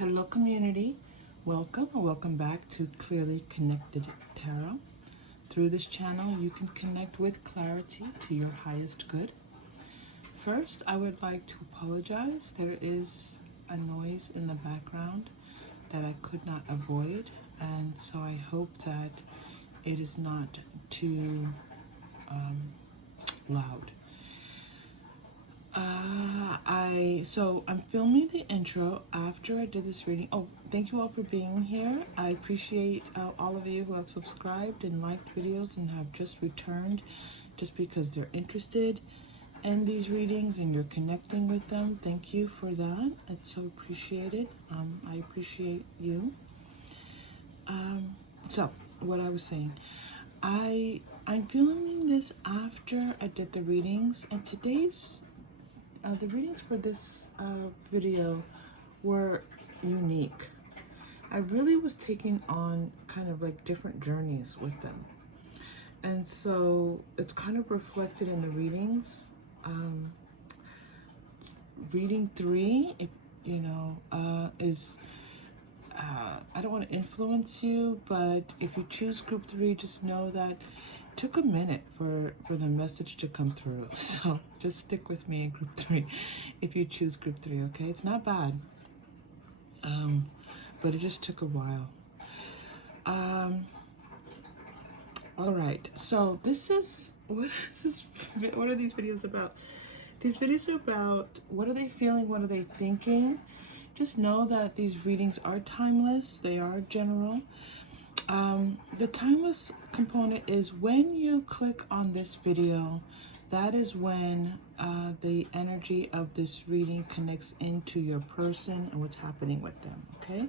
Hello community, welcome or welcome back to Clearly Connected Tarot. Through this channel you can connect with clarity to your highest good. First, I would like to apologize. There is a noise in the background that I could not avoid, and so I hope that it is not too loud. So I'm filming the intro after I did this reading. Oh, thank you all for being here. I appreciate all of you who have subscribed and liked videos and have just returned just because they're interested in these readings and you're connecting with them. Thank you for that. It's so appreciated. I appreciate you. So what I was saying, I'm filming this after I did the readings, and today's the readings for this video were unique. I really was taking on kind of like different journeys with them, and so it's kind of reflected in the readings. Reading 3, if you know, is I don't want to influence you, but if you choose group 3, just know that took a minute for the message to come through. So just stick with me in group 3 if you choose group 3, okay? It's not bad, but it just took a while. All right, so this is, what are these videos about? These videos are about what are they feeling, what are they thinking. Just know that these readings are timeless, they are general. The timeless component is when you click on this video, that is when the energy of this reading connects into your person and what's happening with them, okay?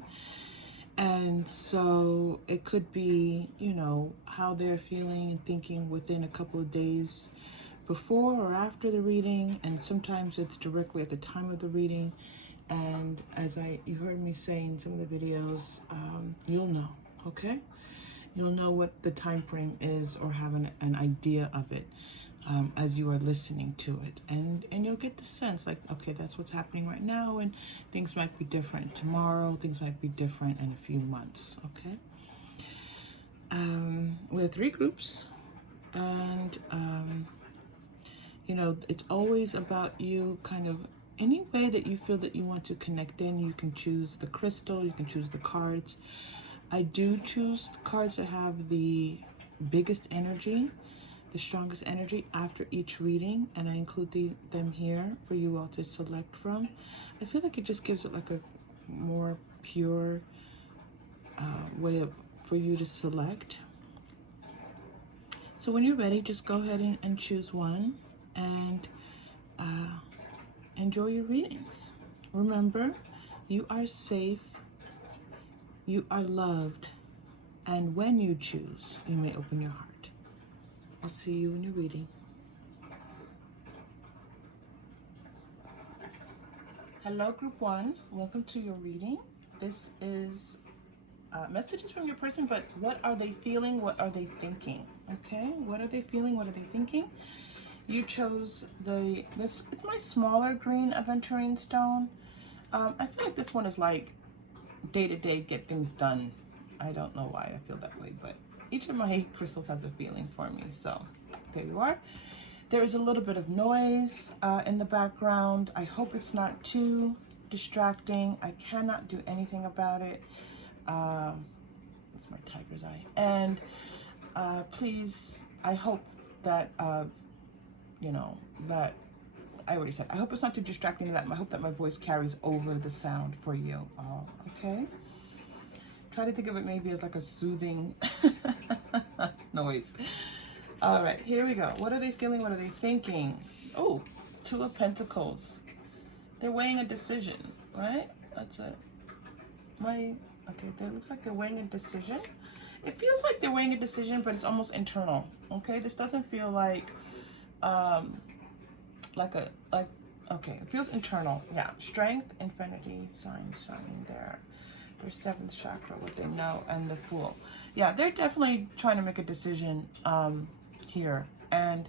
And so it could be, you know, how they're feeling and thinking within a couple of days before or after the reading, and sometimes it's directly at the time of the reading. And as you heard me say in some of the videos, you'll know, okay? You'll know what the time frame is or have an idea of it as you are listening to it. And you'll get the sense like, okay, that's what's happening right now, and things might be different tomorrow, things might be different in a few months, okay? We have 3 groups, and you know, it's always about you kind of any way that you feel that you want to connect in. You can choose the crystal, you can choose the cards. I do choose cards that have the biggest energy, the strongest energy after each reading, and I include them here for you all to select from. I feel like it just gives it like a more pure way for you to select. So when you're ready, just go ahead and choose one and enjoy your readings. Remember, you are safe, you are loved, and when you choose, you may open your heart. I'll see you in your reading. Hello, group 1. Welcome to your reading. This is messages from your person, but what are they feeling? What are they thinking? Okay, what are they feeling? What are they thinking? You chose it's my smaller green Aventurine stone. I feel like this one is like day-to-day, get things done. I don't know why I feel that way, but each of my crystals has a feeling for me. So there you are. There is a little bit of noise in the background. I hope it's not too distracting. I cannot do anything about it. It's my tiger's eye. And please, I hope that you know, that I already said, I hope it's not too distracting. I hope that my voice carries over the sound for you all, okay? Try to think of it maybe as like a soothing noise. All right, here we go. What are they feeling? What are they thinking? Oh, 2 of Pentacles. They're weighing a decision, right? That's it. Okay, it looks like they're weighing a decision. It feels like they're weighing a decision, but it's almost internal, okay? This doesn't feel like, okay, it feels internal. Yeah, Strength, Infinity, sign shining there. Their 7th chakra, what they know, and the Fool. Yeah, they're definitely trying to make a decision here, and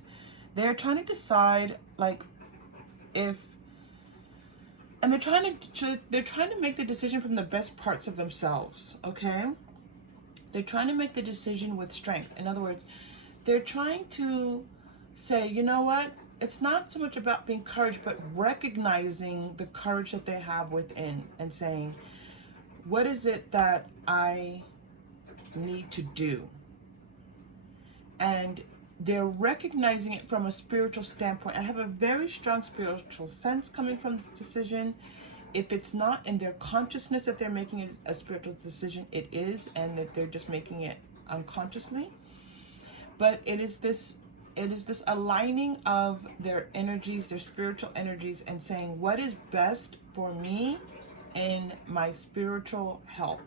they're trying to decide like if And they're trying to make the decision from the best parts of themselves, okay? They're trying to make the decision with strength. In other words, they're trying to say, you know what? It's not so much about being courage, but recognizing the courage that they have within and saying, what is it that I need to do? And they're recognizing it from a spiritual standpoint. I have a very strong spiritual sense coming from this decision. If it's not in their consciousness that they're making it a spiritual decision, it is, and that they're just making it unconsciously. But it is this aligning of their energies, their spiritual energies, and saying what is best for me in my spiritual health,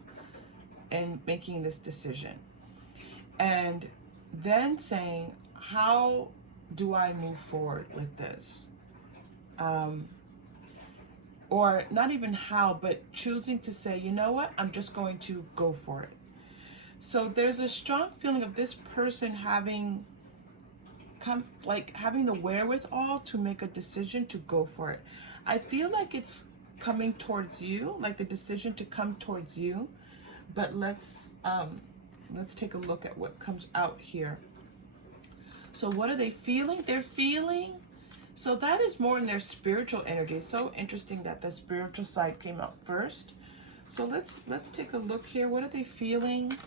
and making this decision. And then saying, how do I move forward with this? Or not even how, but choosing to say, you know what, I'm just going to go for it. So there's a strong feeling of this person having the wherewithal to make a decision to go for it. I feel like it's coming towards you, like the decision to come towards you. But let's take a look at what comes out here. So what are they feeling? They're feeling, so that is more in their spiritual energy. It's so interesting that the spiritual side came out first. So let's take a look here. What are they feeling?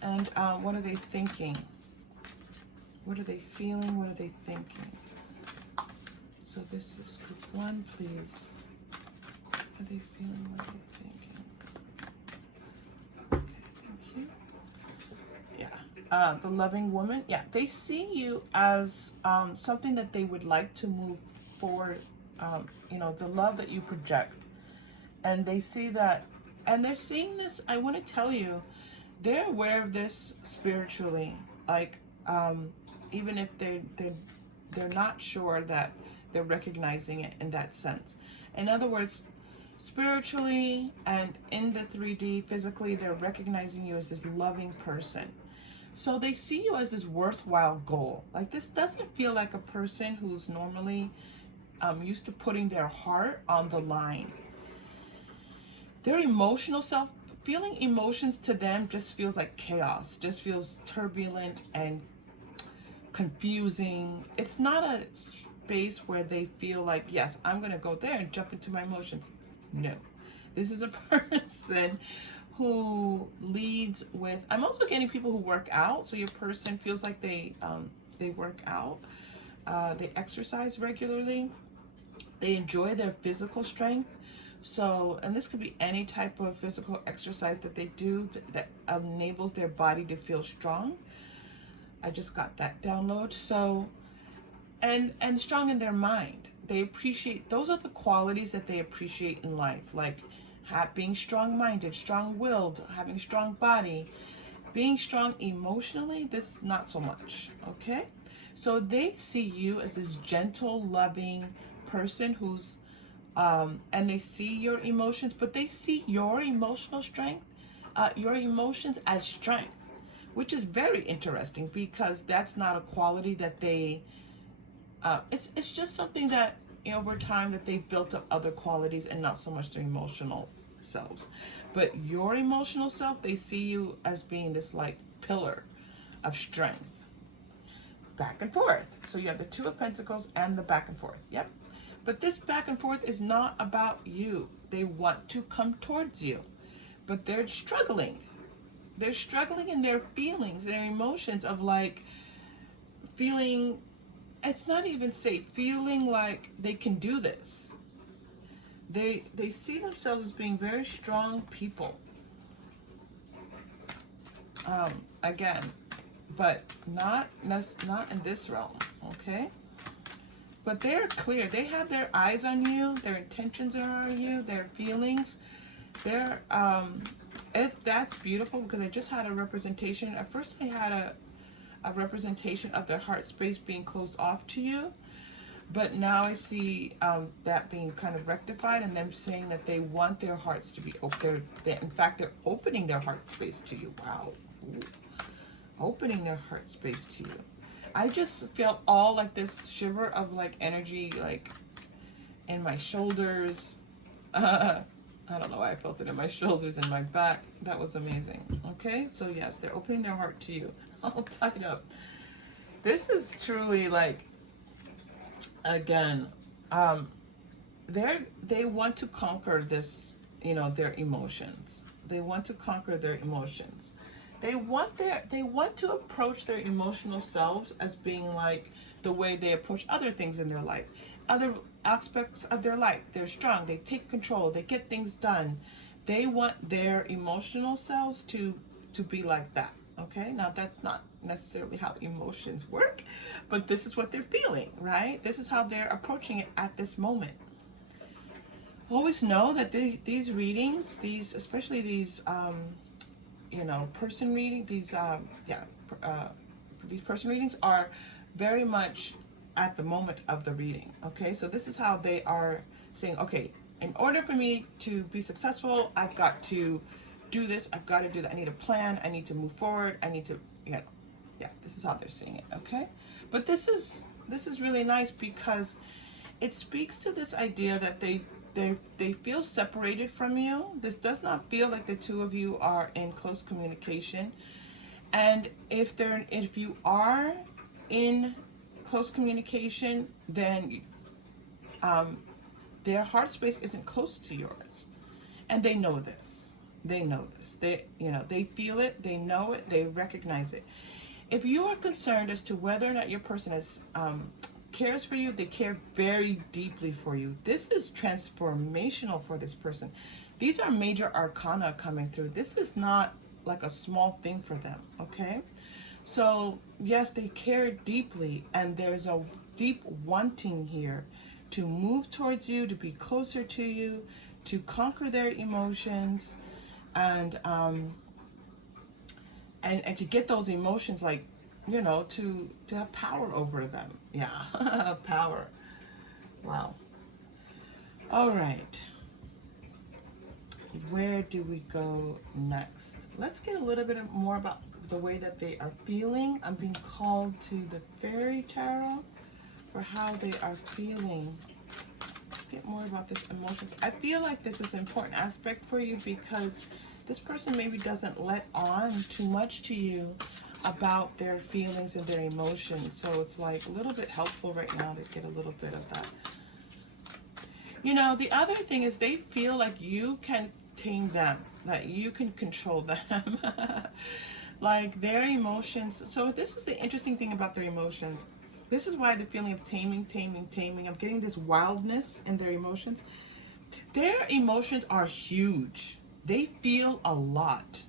And what are they thinking? What are they feeling? What are they thinking? So this is group one, please. What are they feeling? What are they thinking? Okay, thank you. Yeah, the loving woman. Yeah, they see you as something that they would like to move forward. You know, the love that you project. And they see that, and they're seeing this. I want to tell you, they're aware of this spiritually. Like, even if they're not sure that they're recognizing it in that sense. In other words, spiritually and in the 3D, physically, they're recognizing you as this loving person. So they see you as this worthwhile goal. Like, this doesn't feel like a person who's normally used to putting their heart on the line. Their emotional self, feeling emotions to them just feels like chaos, just feels turbulent and confusing. It's not a space where they feel like, yes, I'm going to go there and jump into my emotions. No. This is a person who leads with, I'm also getting people who work out. So your person feels like they work out. They exercise regularly. They enjoy their physical strength. So, and this could be any type of physical exercise that they do that enables their body to feel strong. I just got that download. So, and strong in their mind. They appreciate, those are the qualities that they appreciate in life, like being strong-minded, strong-willed, having a strong body, being strong emotionally. This not so much. Okay, so they see you as this gentle, loving person who's and they see your emotions, but they see your emotional strength, your emotions as strength, which is very interesting because that's not a quality that they, it's just something that, you know, over time that they've built up other qualities and not so much their emotional selves. But your emotional self, they see you as being this like pillar of strength. Back and forth. So you have the Two of Pentacles and the back and forth. Yep. But this back and forth is not about you. They want to come towards you, but they're struggling. They're struggling in their feelings, their emotions of like feeling, it's not even safe, feeling like they can do this. They see themselves as being very strong people. Again, but not in this realm, okay? But they're clear. They have their eyes on you. Their intentions are on you. Their feelings. They're that's beautiful because I just had a representation. At first, I had a representation of their heart space being closed off to you, but now I see that being kind of rectified, and them saying that they want their hearts to be open. In fact, they're opening their heart space to you. Wow, ooh. Opening their heart space to you. I just felt all like this shiver of like energy, like in my shoulders. I don't know why I felt it in my shoulders and my back. That was amazing. Okay, so yes, they're opening their heart to you. All tied up. This is truly like, again, they want to conquer this, you know, their emotions. They want to conquer their emotions. They want to approach their emotional selves as being like the way they approach other things in their life, other aspects of their life. They're strong, they take control, they get things done. They want their emotional selves to be like that. Okay, now that's not necessarily how emotions work, but this is what they're feeling, right? This is how they're approaching it at this moment. Always know that these readings, especially these you know, person reading, these person readings are very much at the moment of the reading. Okay, so this is how they are saying, okay, in order for me to be successful, I've got to do this, I've got to do that, I need a plan, I need to move forward, I need to, you know, yeah, this is how they're seeing it. Okay, but this is really nice because it speaks to this idea that they feel separated from you. This does not feel like the two of you are in close communication. And if you are in close communication, then their heart space isn't close to yours, and they know this. They know this. They feel it. They know it. They recognize it. If you are concerned as to whether or not your person is cares for you, they care very deeply for you. This is transformational for this person. These are major arcana coming through. This is not like a small thing for them. Okay, so yes, they care deeply, and there's a deep wanting here to move towards you, to be closer to you, to conquer their emotions, and to get those emotions, like, you know, to have power over them. Yeah, power. Wow. All right. Where do we go next? Let's get a little bit more about the way that they are feeling. I'm being called to the Fairy Tarot for how they are feeling. Let's get more about this emotions. I feel like this is an important aspect for you because this person maybe doesn't let on too much to you about their feelings and their emotions. So it's like a little bit helpful right now to get a little bit of that. You know, the other thing is they feel like you can tame them, that you can control them. Like their emotions. So this is the interesting thing about their emotions. This is why the feeling of taming. I'm getting this wildness in their emotions. Their emotions are huge. They feel a lot.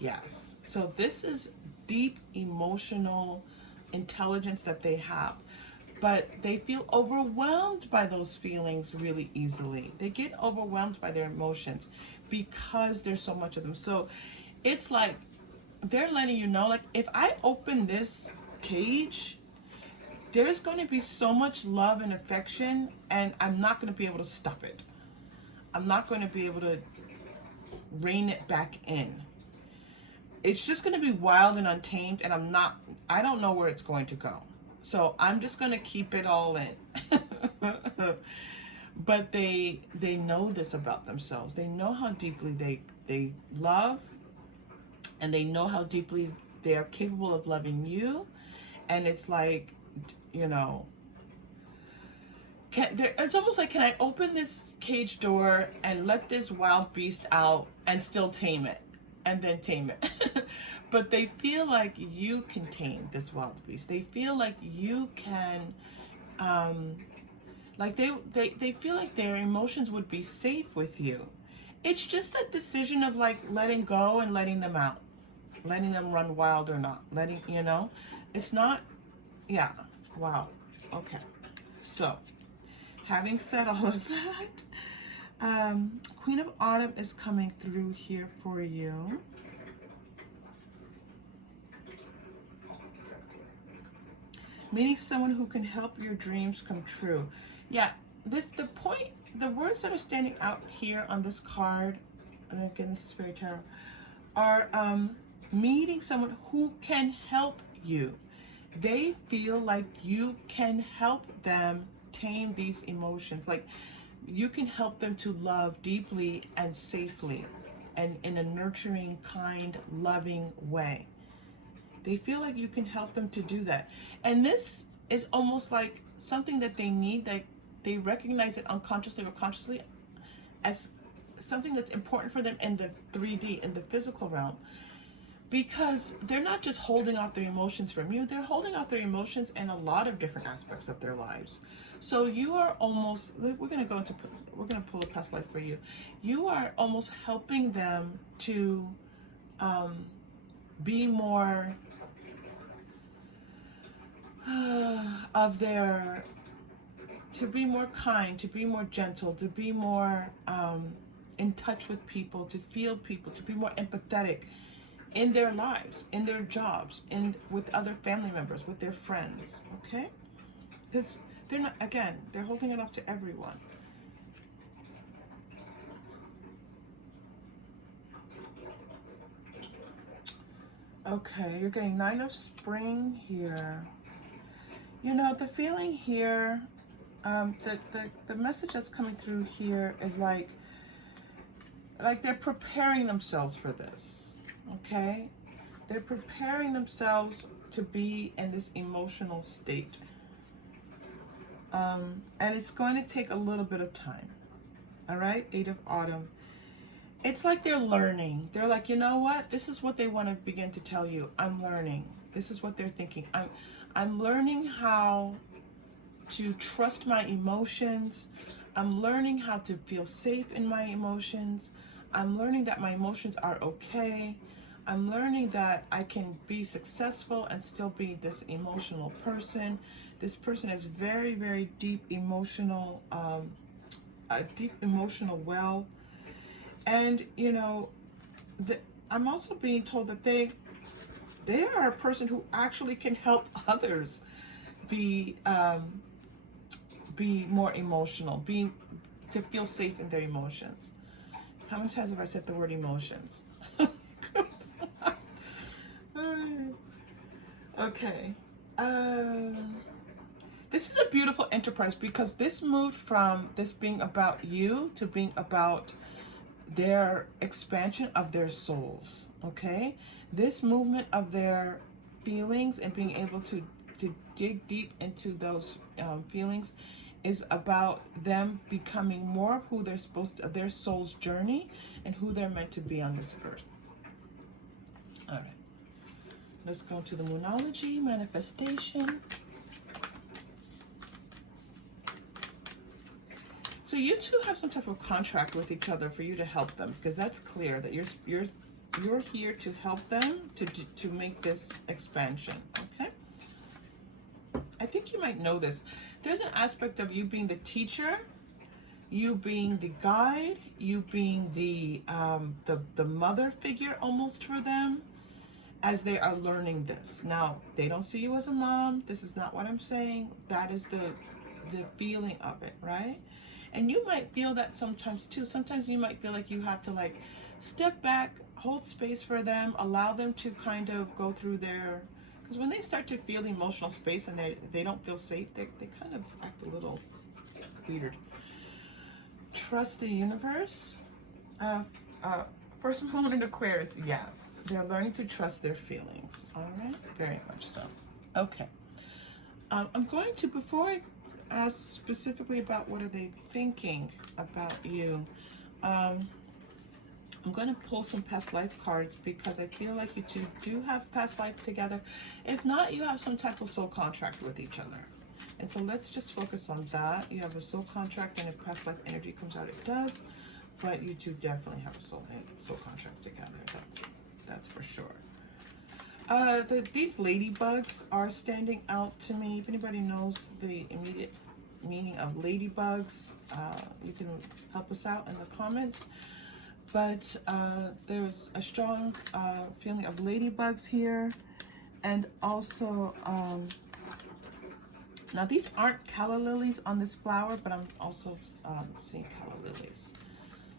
Yes. So this is deep emotional intelligence that they have. But they feel overwhelmed by those feelings really easily. They get overwhelmed by their emotions because there's so much of them. So it's like they're letting you know, like, if I open this cage, there's going to be so much love and affection, and I'm not going to be able to stop it. I'm not going to be able to rein it back in. It's just going to be wild and untamed, and I don't know where it's going to go. So I'm just going to keep it all in. But they know this about themselves. They know how deeply they love, and they know how deeply they are capable of loving you. And it's like, you know, it's almost like, can I open this cage door and let this wild beast out and still tame it? And then tame it. But they feel like you can tame this wild beast. They feel like you can, like they feel like their emotions would be safe with you. It's just a decision of like letting go and letting them out, letting them run wild or not, letting, you know, it's not, yeah, wow, okay. So, having said all of that, Queen of Autumn is coming through here for you. Meeting someone who can help your dreams come true. Yeah, the words that are standing out here on this card, and again, this is Fairy Tarot, are meeting someone who can help you. They feel like you can help them tame these emotions. Like, you can help them to love deeply and safely and in a nurturing, kind, loving way. They feel like you can help them to do that. And this is almost like something that they need, that they recognize it unconsciously or consciously as something that's important for them in the 3D, in the physical realm. Because they're not just holding off their emotions from you, they're holding off their emotions in a lot of different aspects of their lives. So you are almost, we're going to pull a past life for you. You are almost helping them to be more to be more kind, to be more gentle, to be more in touch with people, to feel people, to be more empathetic in their lives, in their jobs, in with other family members, with their friends, okay? Because they're not, again, they're holding it off to everyone. Okay, you're getting 9 of Spring here. You know, the feeling here, the message that's coming through here is like they're preparing themselves for this, okay? They're preparing themselves to be in this emotional state. And it's going to take a little bit of time, all right? 8 of Autumn. It's like they're learning. They're like, you know what? This is what they want to begin to tell you. I'm learning. This is what they're thinking. I'm learning how to trust my emotions. I'm learning how to feel safe in my emotions. I'm learning that my emotions are okay. I'm learning that I can be successful and still be this emotional person. This person is very, very deep emotional, a deep emotional well. And, you know, I'm also being told that they are a person who actually can help others be more emotional, to feel safe in their emotions. How many times have I said the word emotions? Okay. This is a beautiful enterprise, because this moved from this being about you to being about their expansion of their souls, okay? This movement of their feelings and being able to dig deep into those feelings is about them becoming more of who they're supposed to, their soul's journey, and who they're meant to be on this earth. All right. Let's go to the Moonology manifestation. So you two have some type of contract with each other for you to help them, because that's clear that you're here to help them to make this expansion, okay? I think you might know this. There's an aspect of you being the teacher, you being the guide, you being the mother figure almost for them as they are learning this. Now, they don't see you as a mom. This is not what I'm saying. That is the feeling of it, right? And you might feel that sometimes too. Sometimes you might feel like you have to like step back, hold space for them, allow them to kind of go through their, because when they start to feel emotional space and they don't feel safe, they kind of act a little weird. Trust the universe. First moon in Aquarius, yes. They're learning to trust their feelings. All right, very much so. Okay. I'm going to, before I ask specifically about what are they thinking about you, I'm going to pull some past life cards, because I feel like you two do have past life together. If not, you have some type of soul contract with each other. And so let's just focus on that. You have a soul contract, and if past life energy comes out, it does. But you two definitely have a soul contract together. That's for sure. These ladybugs are standing out to me. If anybody knows the immediate meaning of ladybugs, you can help us out in the comments. But there's a strong feeling of ladybugs here. And also, now these aren't calla lilies on this flower, but I'm also seeing calla lilies.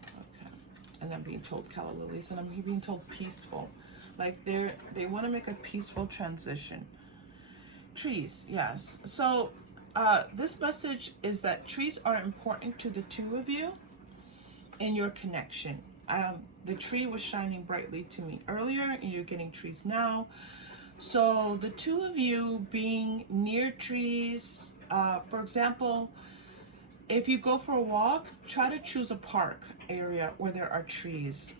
Okay, and I'm being told calla lilies, and I'm being told peaceful. Like they want to make a peaceful transition. Trees, yes. So This message is that trees are important to the two of you in your connection. The tree was shining brightly to me earlier, and you're getting trees now. So the two of you being near trees, for example, if you go for a walk, try to choose a park area where there are trees.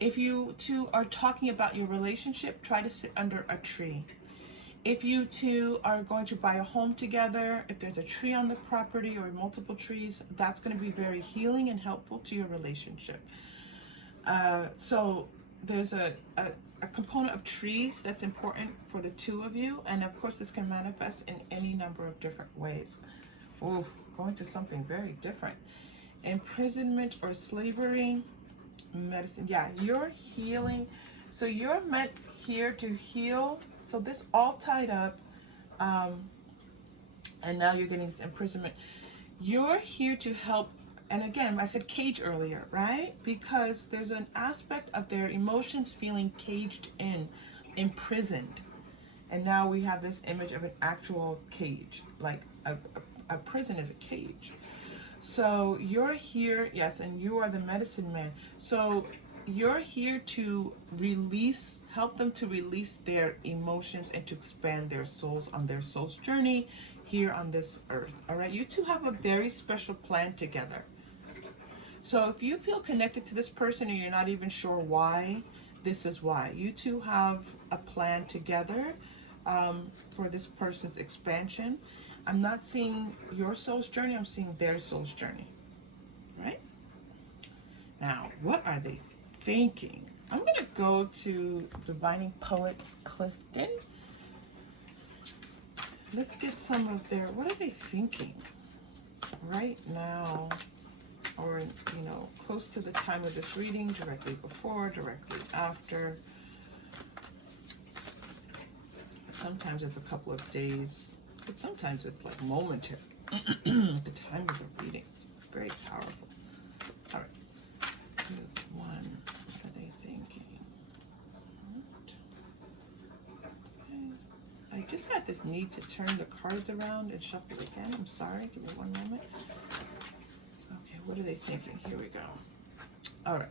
If you two are talking about your relationship, try to sit under a tree. If you two are going to buy a home together, if there's a tree on the property or multiple trees, that's going to be very healing and helpful to your relationship. So there's a component of trees that's important for the two of you, and of course this can manifest in any number of different ways. Ooh, going to something very different. Imprisonment or slavery, medicine. Yeah, you're healing. So you're meant here to heal. So this all tied up, and now you're getting this imprisonment. You're here to help. And again, I said cage earlier, right? Because there's an aspect of their emotions feeling caged in, imprisoned. And now we have this image of an actual cage, like a prison is a cage. So you're here, yes, and you are the medicine man. So you're here to release, help them to release their emotions and to expand their souls on their soul's journey here on this earth. All right, you two have a very special plan together. So if you feel connected to this person and you're not even sure why, this is why. You two have a plan together for this person's expansion. I'm not seeing your soul's journey, I'm seeing their soul's journey, right? Now, what are they thinking? I'm going to go to Divining Poets Clifton. Let's get some of their, what are they thinking right now? Or, you know, close to the time of this reading, directly before, directly after. Sometimes it's a couple of days, but sometimes it's like momentary. The time of the reading is very powerful. All right, group one, what are they thinking? Okay. I just had this need to turn the cards around and shuffle again. I'm sorry, give me one moment. What are they thinking? Here we go. All right.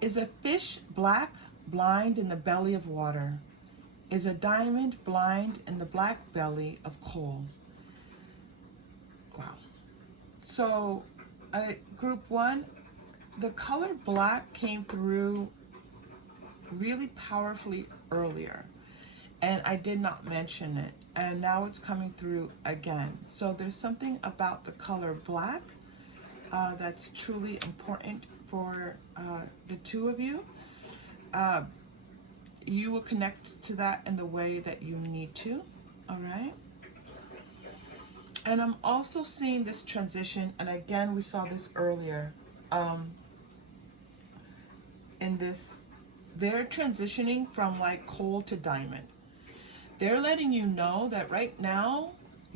Is a fish black, blind in the belly of water? Is a diamond blind in the black belly of coal? Wow. So, group one, the color black came through really powerfully earlier, and I did not mention it, and now it's coming through again. So there's something about the color black that's truly important for the two of you. You will connect to that in the way that you need to, all right? And I'm also seeing this transition, and again, we saw this earlier, in this, they're transitioning from like coal to diamond. They're letting you know that right now,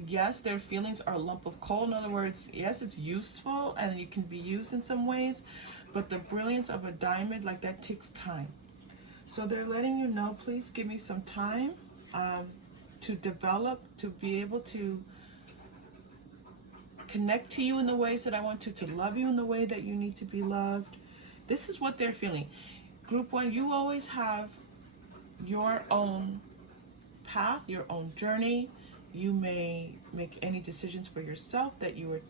yes, their feelings are a lump of coal. In other words, yes, it's useful and it can be used in some ways, but the brilliance of a diamond, like that takes time. So they're letting you know, please give me some time to develop, to be able to connect to you in the ways that I want to love you in the way that you need to be loved. This is what they're feeling. Group one, you always have your own path, your own journey. You may make any decisions for yourself that you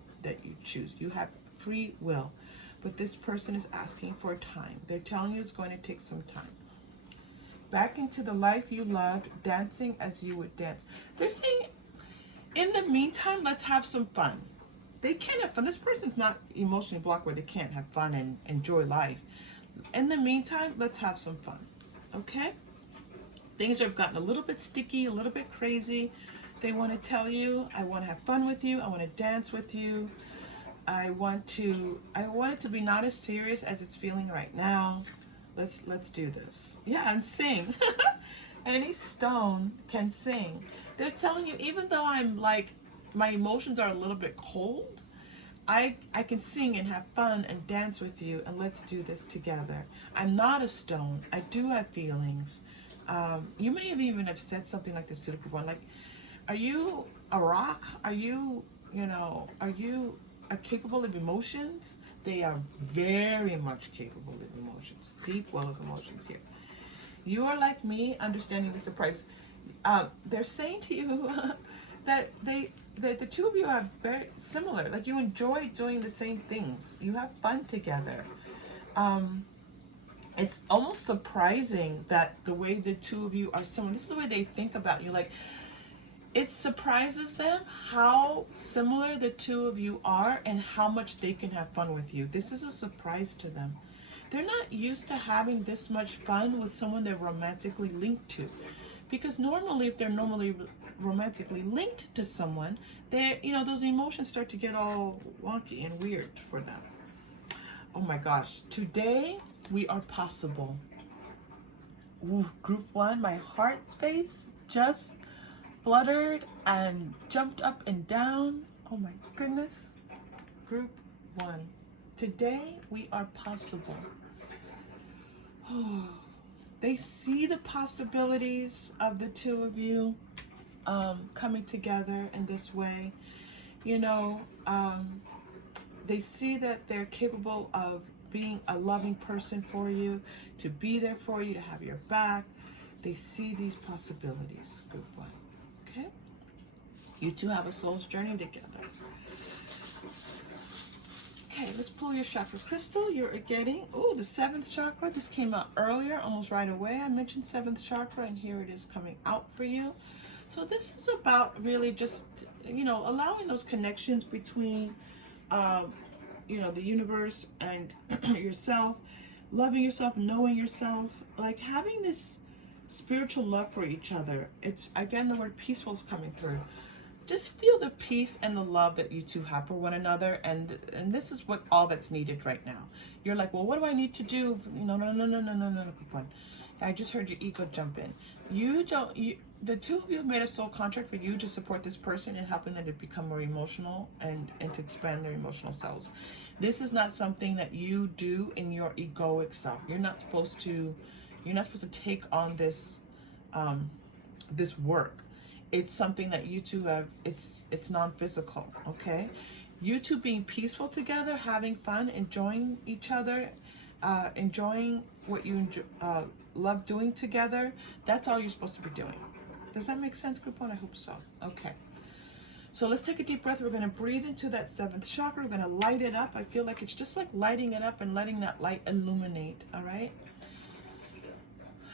choose. You have free will, but this person is asking for time. They're telling you it's going to take some time. Back into the life you loved, dancing as you would dance. They're saying, in the meantime, let's have some fun. They can have fun. This person's not emotionally blocked where they can't have fun and enjoy life. In the meantime, let's have some fun, okay? Things have gotten a little bit sticky, a little bit crazy. They want to tell you, I want to have fun with you. I want to dance with you. I want it to be not as serious as it's feeling right now. Let's do this. Yeah, and sing. Any stone can sing. They're telling you, even though I'm like, my emotions are a little bit cold, I can sing and have fun and dance with you, and let's do this together. I'm not a stone. I do have feelings. You may have even have said something like this to the people, like, are you a rock? Are you, are you capable of emotions? They are very much capable of emotions. Deep well of emotions here. You are like me, understanding the surprise. They're saying to you that that the two of you are very similar. Like you enjoy doing the same things. You have fun together. It's almost surprising that the way the two of you are similar. This is the way they think about you. Like, it surprises them how similar the two of you are and how much they can have fun with you. This is a surprise to them. They're not used to having this much fun with someone they're romantically linked to. Because normally, if they're normally romantically linked to someone, they're, those emotions start to get all wonky and weird for them. Oh my gosh. Today, we are possible. Ooh, group one, my heart space just fluttered and jumped up and down. Oh my goodness. Group one. Today, we are possible. Oh, they see the possibilities of the two of you coming together in this way. They see that they're capable of being a loving person for you, to be there for you, to have your back. They see these possibilities, group one. Okay? You two have a soul's journey together. Okay, let's pull your chakra crystal. You're getting, the 7th chakra. This came out earlier, almost right away. I mentioned 7th chakra, and here it is coming out for you. So this is about really just, allowing those connections between, the universe and yourself, loving yourself, knowing yourself, like having this spiritual love for each other. It's, again, the word peaceful is coming through. Just feel the peace and the love that you two have for one another, and this is all that's needed right now. You're like, well, what do I need to do? No, good one. I just heard your ego jump in. The two of you have made a soul contract for you to support this person and helping them to become more emotional and to expand their emotional selves. This is not something that you do in your egoic self. You're not supposed to take on this this work. It's something that you two have, it's non-physical, okay? You two being peaceful together, having fun, enjoying each other, enjoying what you love doing together, that's all you're supposed to be doing. Does that make sense, group one? I hope so. Okay. So let's take a deep breath. We're going to breathe into that 7th chakra. We're going to light it up. I feel like it's just like lighting it up and letting that light illuminate, all right?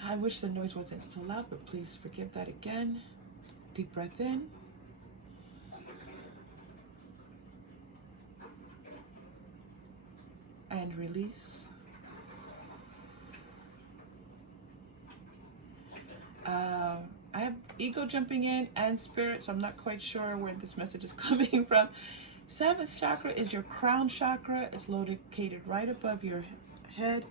I wish the noise wasn't so loud, but please forgive that again. Deep breath in. And release. I have ego jumping in and spirit, so I'm not quite sure where this message is coming from. 7th chakra is your crown chakra. It's located right above your head.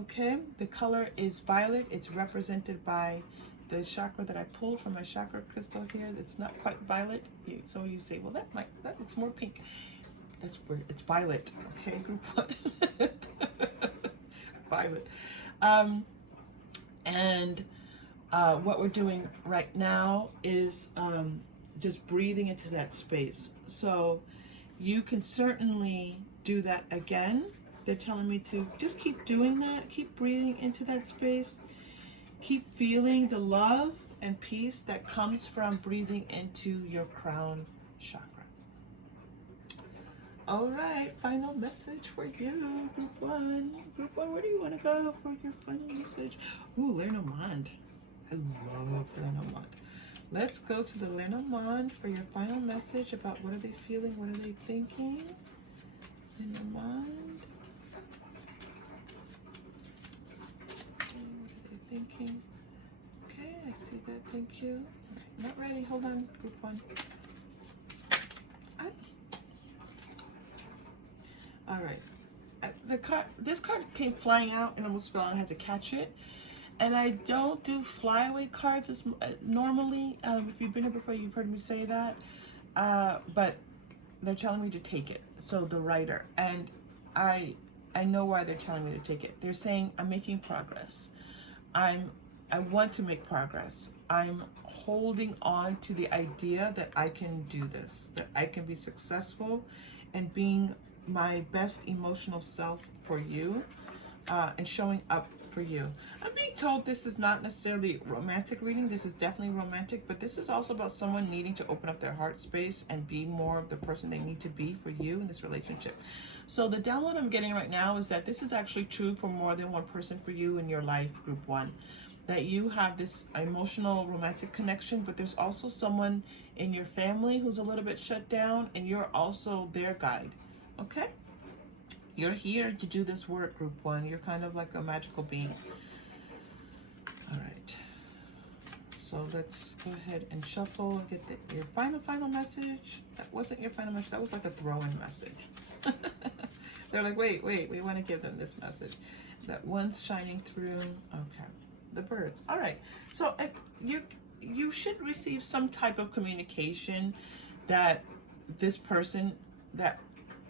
Okay, the color is violet. It's represented by the chakra that I pulled from my chakra crystal here. That's not quite violet. So you say, well, that looks more pink. That's where it's violet. Okay, group one. Violet. What we're doing right now is just breathing into that space. So you can certainly do that again. They're telling me to just keep doing that. Keep breathing into that space. Keep feeling the love and peace that comes from breathing into your crown chakra. All right, final message for you, group one. Group one, where do you want to go for your final message? Ooh, Lenormand. I love Lenormand. Let's go to the Lenormand for your final message about what are they feeling, what are they thinking. Lenormand. What are they thinking? Okay, I see that. Thank you. Not ready. Hold on, group one. All right. This card came flying out and almost fell, and I had to catch it. And I don't do flyaway cards as normally. If you've been here before, you've heard me say that. But they're telling me to take it. So the writer, and I know why they're telling me to take it. They're saying I'm making progress. I'm I want to make progress. I'm holding on to the idea that I can do this, that I can be successful and being my best emotional self for you, and showing up for you. I'm being told this is not necessarily romantic reading. This is definitely romantic, but this is also about someone needing to open up their heart space and be more of the person they need to be for you in this relationship. So the download I'm getting right now is that this is actually true for more than one person for you in your life, group one. That you have this emotional romantic connection, but there's also someone in your family who's a little bit shut down, and you're also their guide. Okay? You're here to do this work, group one. You're kind of like a magical being. All right. So let's go ahead and shuffle and get your final message. That wasn't your final message. That was like a throw-in message. They're like, wait, we want to give them this message. That one's shining through. Okay. The birds. All right. So you should receive some type of communication that this person that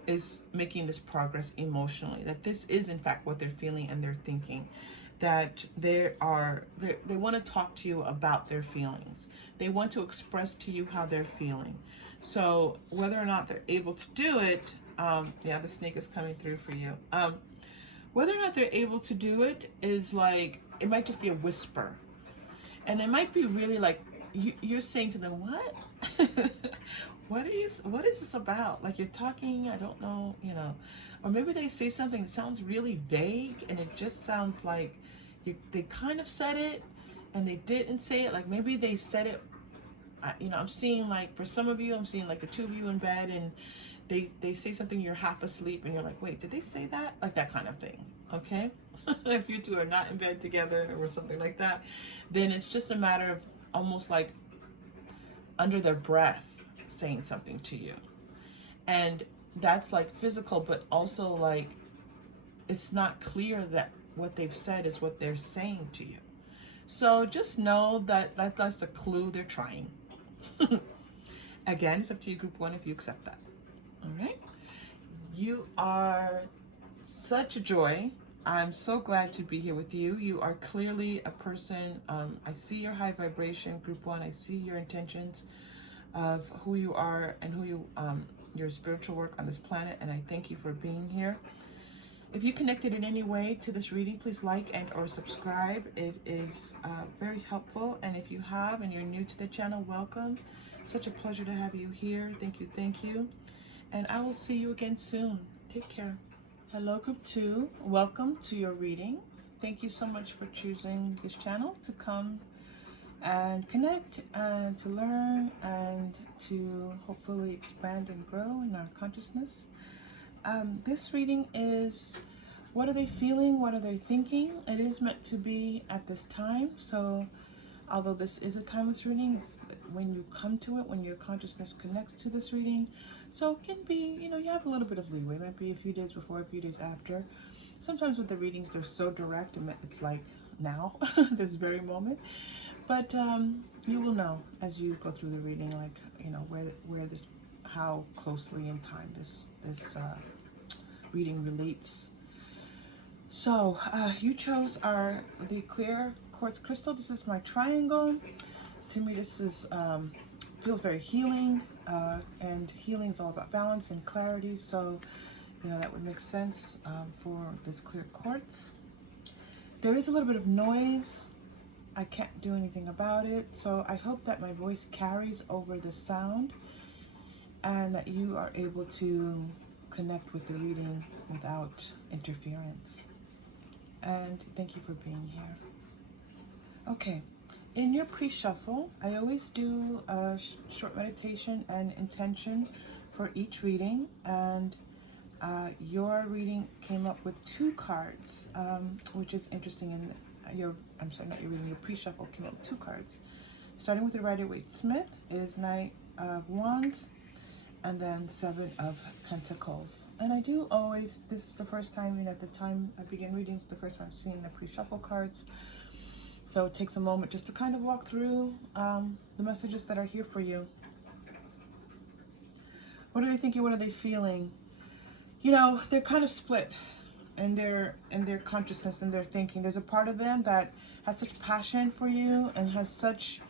is making this progress emotionally, that this is in fact what they're feeling and they're thinking, that they want to talk to you about their feelings. They want to express to you how they're feeling. So whether or not they're able to do it, yeah, the snake is coming through for you. Whether or not they're able to do it is like, it might just be a whisper. And it might be really like, you're saying to them, what? What is this about? Like you're talking, I don't know, you know. Or maybe they say something that sounds really vague and it just sounds like they kind of said it and they didn't say it. Like maybe they said it, you know, I'm seeing like, for some of you, I'm seeing like the two of you in bed and they say something, you're half asleep and you're like, wait, did they say that? Like that kind of thing, okay? If you two are not in bed together or something like that, then it's just a matter of almost like under their breath saying something to you. And that's like physical, but also like it's not clear that what they've said is what they're saying to you. So just know that that's a clue they're trying. Again, it's up to you, group one, if you accept that. All right. You are such a joy. I'm so glad to be here with you. You are clearly a person. I see your high vibration, group one. I see your intentions of who you are and who you, your spiritual work on this planet. And I thank you for being here. If you connected in any way to this reading, please like and or subscribe. It is very helpful. And if you have and you're new to the channel, welcome. Such a pleasure to have you here. Thank you, thank you. And I will see you again soon. Take care. Hello, group two. Welcome to your reading. Thank you so much for choosing this channel to come and connect and to learn and to hopefully expand and grow in our consciousness. This reading is, what are they feeling? What are they thinking? It is meant to be at this time. So although this is a timeless reading, it's when you come to it, when your consciousness connects to this reading. So it can be, you know, you have a little bit of leeway. It might be a few days before, a few days after. Sometimes with the readings, they're so direct, and it's like now, this very moment. But you will know as you go through the reading, like, you know, where this, how closely in time this reading relates. So you chose the clear quartz crystal. This is my triangle. To me, this is feels very healing, and healing is all about balance and clarity. So, you know, that would make sense for this clear quartz. There is a little bit of noise. I can't do anything about it. So I hope that my voice carries over the sound and that you are able to connect with the reading without interference. And thank you for being here. Okay. In your pre-shuffle, I always do a short meditation and intention for each reading, and your reading came up with 2 cards, which is interesting. In your, I'm sorry, not your reading, your pre-shuffle came up with 2 cards. Starting with the Rider-Waite Smith is Knight of Wands, and then 7 of Pentacles. And I do always, this is the first time, and at the time I begin readings, the first time I'm seeing the pre-shuffle cards. So it takes a moment just to kind of walk through the messages that are here for you. What are they thinking? What are they feeling? You know, they're kind of split. their consciousness and their thinking. There's a part of them that has such passion for you and has such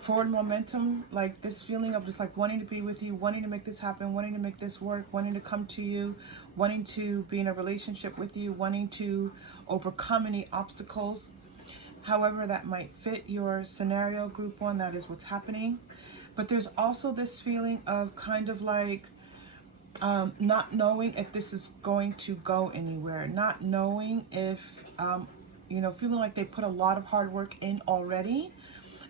forward momentum, like this feeling of just like wanting to be with you, wanting to make this happen, wanting to make this work, wanting to come to you, wanting to be in a relationship with you, wanting to overcome any obstacles. However that might fit your scenario, group one, that is what's happening. But there's also this feeling of kind of like not knowing if this is going to go anywhere, not knowing if, you know, feeling like they put a lot of hard work in already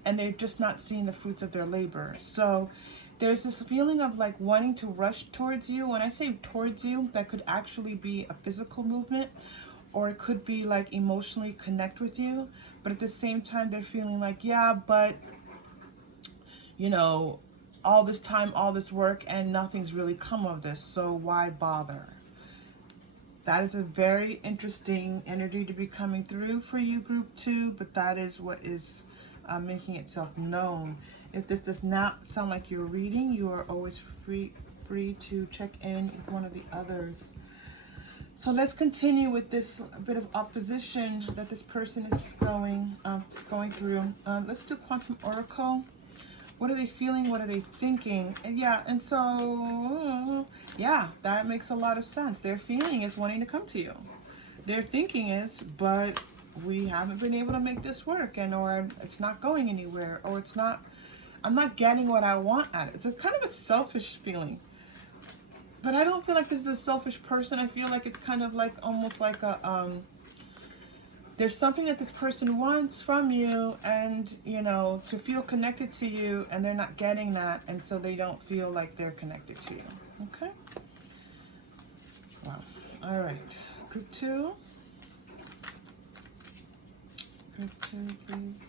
and they're just not seeing the fruits of their labor. So there's this feeling of like wanting to rush towards you. When I say towards you, that could actually be a physical movement, or it could be like emotionally connect with you. But at the same time, they're feeling like, yeah, but, you know, all this time, all this work, and nothing's really come of this, so why bother? That is a very interesting energy to be coming through for you, group two, but that is what is making itself known. If this does not sound like your reading, you are always free to check in with one of the others. So let's continue with this bit of opposition that this person is going through. Let's do Quantum Oracle. What are they feeling? What are they thinking? And yeah, and so, yeah, that makes a lot of sense. Their feeling is wanting to come to you. Their thinking is, but we haven't been able to make this work, and or it's not going anywhere, or it's not, I'm not getting what I want at it. It's a kind of a selfish feeling. But I don't feel like this is a selfish person. I feel like it's kind of like almost like a, there's something that this person wants from you, and, you know, to feel connected to you, and they're not getting that, and so they don't feel like they're connected to you. Okay? Wow. All right. Group two. Group two, please.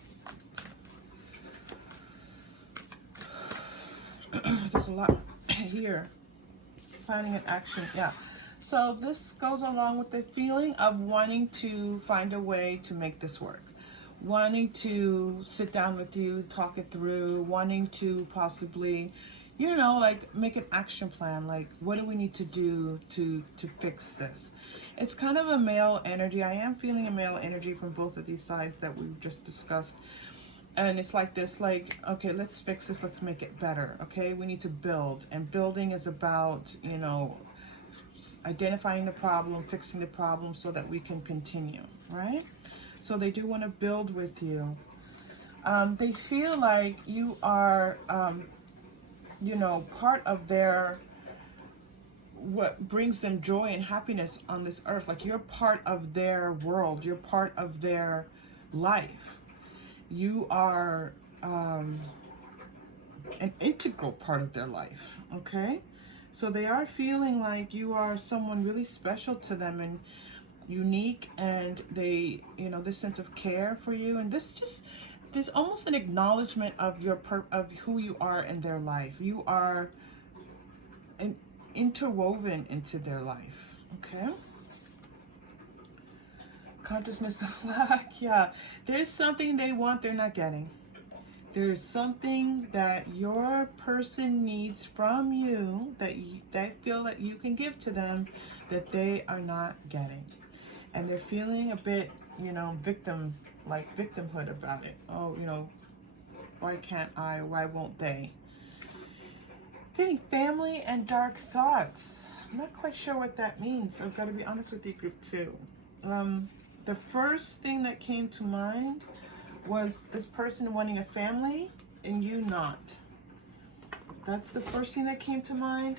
There's a lot here. Planning and action. Yeah. So this goes along with the feeling of wanting to find a way to make this work. Wanting to sit down with you, talk it through, wanting to possibly, you know, like make an action plan. Like, what do we need to do to fix this? It's kind of a male energy. I am feeling a male energy from both of these sides that we've just discussed. And it's like this, like, okay, let's fix this, let's make it better, okay? We need to build. And building is about, you know, identifying the problem, fixing the problem so that we can continue, right? So they do want to build with you. They feel like you are, you know, part of their, what brings them joy and happiness on this earth. Like, you're part of their world. You're part of their life. You are an integral part of their life, okay? So they are feeling like you are someone really special to them and unique, and they, you know, this sense of care for you, and this just, there's almost an acknowledgement of your of who you are in their life. You are interwoven into their life, okay? Consciousness of lack. Yeah, there's something they want they're not getting. There's something that your person needs from you that they feel that you can give to them that they are not getting, and they're feeling a bit, you know, victimhood about it. Oh, you know, why can't I? Why won't they? Getting family and dark thoughts. I'm not quite sure what that means. I've got to be honest with you, group two. The first thing that came to mind was this person wanting a family and you not. That's the first thing that came to mind.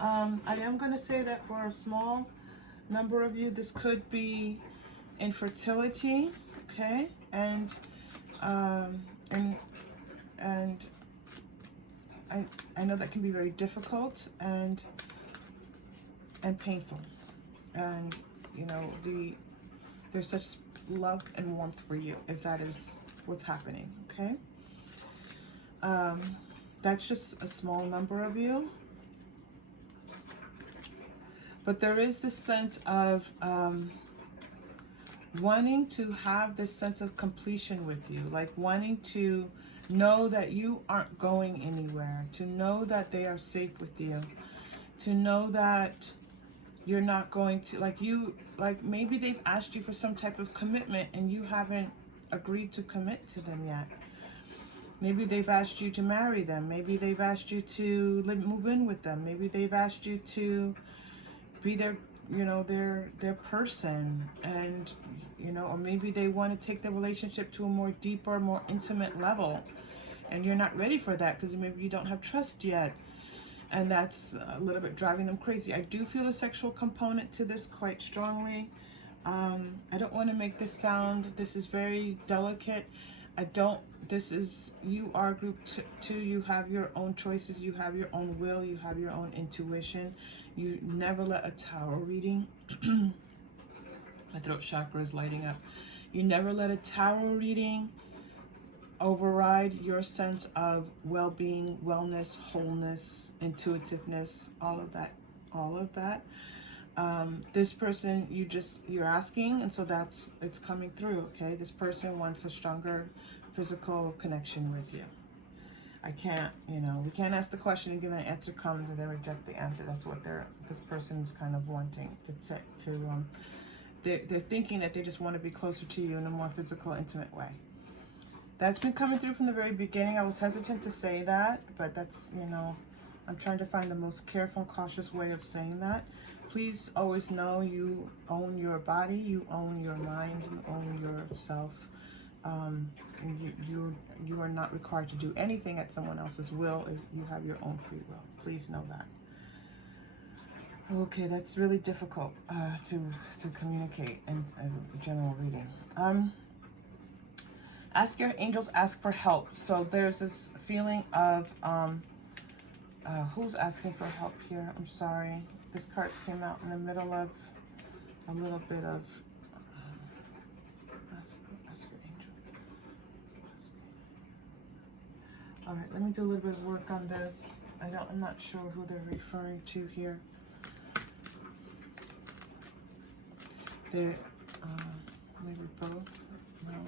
I am going to say that for a small number of you, this could be infertility, okay? And I know that can be very difficult and painful. And, you know, there's such love and warmth for you if that is what's happening, okay? That's just a small number of you. But there is this sense of wanting to have this sense of completion with you, like wanting to know that you aren't going anywhere, to know that they are safe with you, to know that you're not going to, like maybe they've asked you for some type of commitment and you haven't agreed to commit to them yet. Maybe they've asked you to marry them. Maybe they've asked you to move in with them. Maybe they've asked you to be their, their person. And, or maybe they want to take the relationship to a more deeper, more intimate level. And you're not ready for that because maybe you don't have trust yet. And that's a little bit driving them crazy. I do feel a sexual component to this quite strongly. I don't want to make this sound, this is very delicate. You are group two, you have your own choices, you have your own will, you have your own intuition. You never let a tarot reading, my throat chakra is lighting up. You never let a tarot reading override your sense of well-being, wellness, wholeness, intuitiveness, all of that. This person, you're asking, and so it's coming through, okay? This person wants a stronger physical connection with you. I can't, we can't ask the question and give an answer comes and then reject the answer. That's what this person's kind of wanting they're thinking that they just want to be closer to you in a more physical, intimate way. That's been coming through from the very beginning. I was hesitant to say that, but that's, I'm trying to find the most careful, cautious way of saying that. Please always know you own your body, you own your mind, you own yourself. You are not required to do anything at someone else's will if you have your own free will. Please know that. Okay, that's really difficult to communicate in a general reading. Ask your angels, ask for help. So there's this feeling of, who's asking for help here? I'm sorry. This card came out in the middle of a little bit of, ask your angel. All right, let me do a little bit of work on this. I'm not sure who they're referring to here. They're, maybe both, no.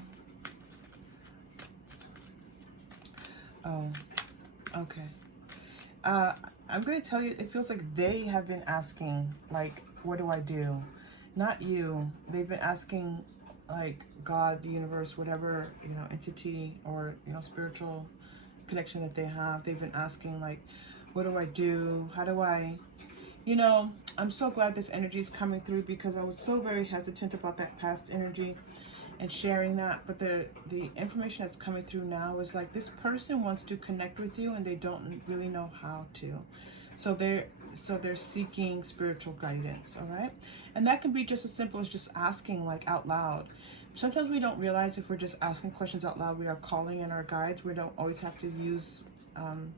Oh, okay. I'm going to tell you, it feels like they have been asking, like, what do I do? Not you. They've been asking, like, God, the universe, whatever, entity or, spiritual connection that they have. They've been asking, like, what do I do? How do I, I'm so glad this energy is coming through because I was so very hesitant about that past energy and sharing that, but the information that's coming through now is like this person wants to connect with you and they don't really know how to, so they're seeking spiritual guidance. All right, and that can be just as simple as just asking, like, out loud. Sometimes we don't realize if we're just asking questions out loud, we are calling in our guides. We don't always have to use some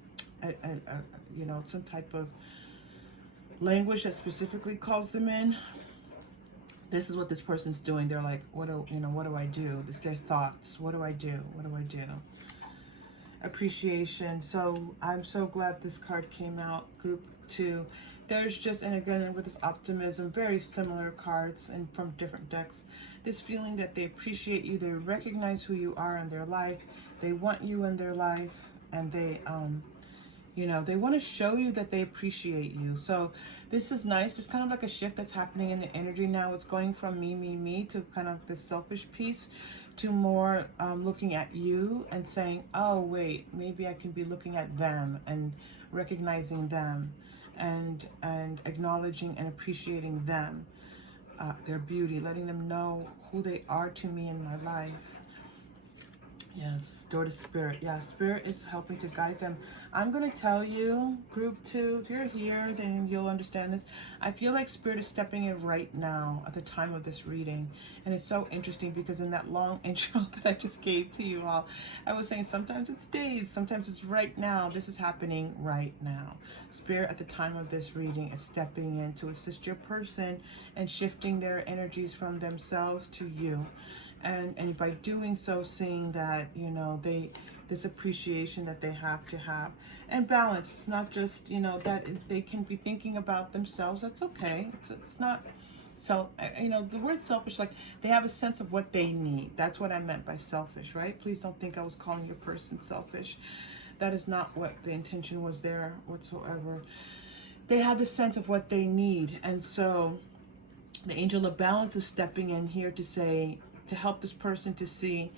type of language that specifically calls them in. This is what this person's doing. They're like, what do I do? It's their thoughts. What do I do? What do I do? Appreciation. So I'm so glad this card came out, group two. There's just, and again, with this optimism, very similar cards and from different decks. This feeling that they appreciate you, they recognize who you are in their life, they want you in their life, and they they want to show you that they appreciate you. So this is nice. It's kind of like a shift that's happening in the energy now. It's going from me to kind of this selfish piece to more looking at you and saying, oh, wait, maybe I can be looking at them and recognizing them and acknowledging and appreciating them, their beauty, letting them know who they are to me in my life. Yes, door to spirit. Yeah, spirit is helping to guide them. I'm going to tell you, group two, if you're here, then you'll understand this. I feel like spirit is stepping in right now at the time of this reading. And it's so interesting because in that long intro that I just gave to you all, I was saying sometimes it's days, sometimes it's right now. This is happening right now. Spirit at the time of this reading is stepping in to assist your person and shifting their energies from themselves to you. And by doing so, seeing that, this appreciation that they have to have. And balance, it's not just, that they can be thinking about themselves. That's okay. It's not, the word selfish, like they have a sense of what they need. That's what I meant by selfish, right? Please don't think I was calling your person selfish. That is not what the intention was there whatsoever. they have the sense of what they need. And so the angel of balance is stepping in here to say, to help this person to see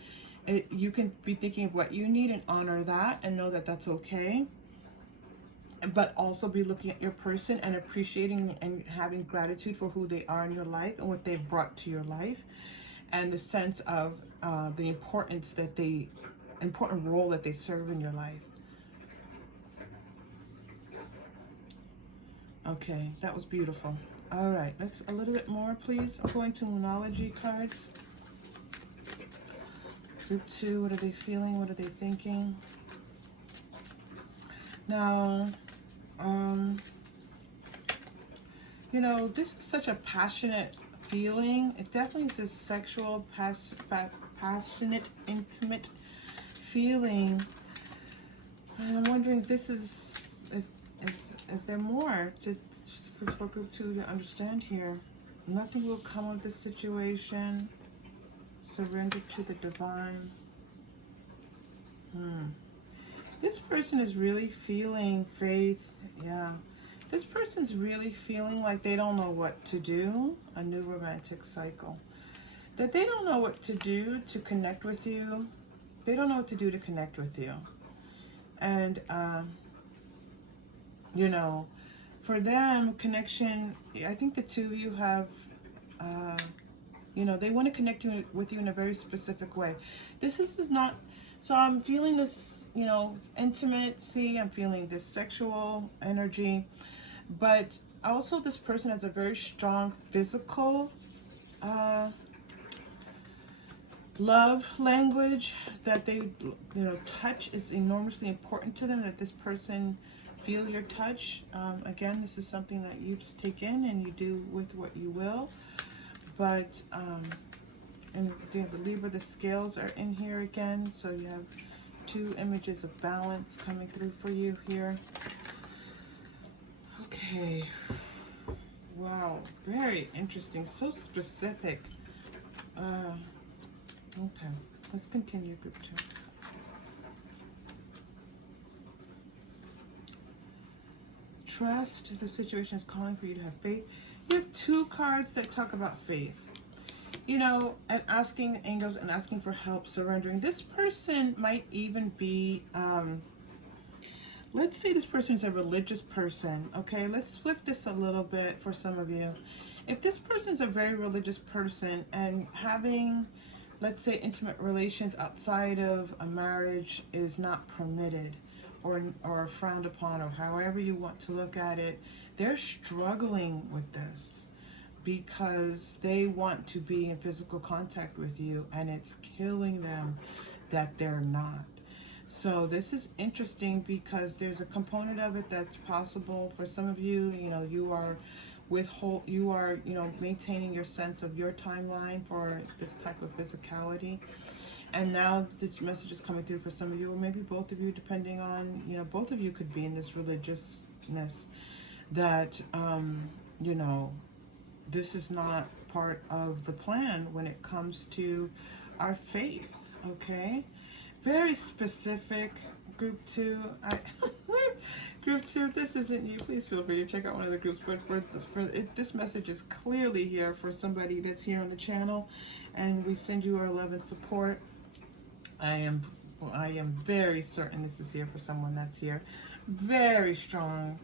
it. You can be thinking of what you need and honor that and know that that's okay, but also be looking at your person and appreciating and having gratitude for who they are in your life and what they've brought to your life, and the sense of the important role that they serve in your life. Okay, that was beautiful. All right, let's a little bit more, please. I'm going to Moonology cards. Group 2, what are they feeling? What are they thinking? Now, you know, this is such a passionate feeling. It definitely is a sexual, passionate, intimate feeling. And I'm wondering if this is, is there more for group 2 to understand here? Nothing will come of this situation. Surrender to the divine. This person is really feeling faith. Yeah. This person's really feeling like they don't know what to do. A new romantic cycle. That they don't know what to do to connect with you. They don't know what to do to connect with you. And, you know, for them, connection, I think the two of you have, you know, they want to connect with you in a very specific way. This is not, so I'm feeling this, you know, intimacy, I'm feeling this sexual energy, but also this person has a very strong physical love language, that they, you know, touch is enormously important to them, that this person feel your touch. Again, this is something that you just take in and you do with what you will. But, and the Libra, the scales are in here again. So you have 2 images of balance coming through for you here. Okay. Wow. Very interesting. So specific. Okay. Let's continue, group 2. Trust. The situation is calling for you to have faith. You have 2 cards that talk about faith. You know, and asking angels and asking for help, surrendering. This person might even be, let's say this person is a religious person. Okay, let's flip this a little bit for some of you. If this person is a very religious person and having, let's say, intimate relations outside of a marriage is not permitted, or frowned upon, or however you want to look at it, they're struggling with this because they want to be in physical contact with you, and it's killing them that they're not. So this is interesting because there's a component of it that's possible for some of you. You know, you are you know, maintaining your sense of your timeline for this type of physicality. And now this message is coming through for some of you, or maybe both of you, depending on, you know, both of you could be in this religiousness that, you know, this is not part of the plan when it comes to our faith, okay? Very specific, group 2. Group 2, if this isn't you, please feel free to check out one of the groups, but this message is clearly here for somebody that's here on the channel, and we send you our love and support. I am very certain this is here for someone that's here. Very strong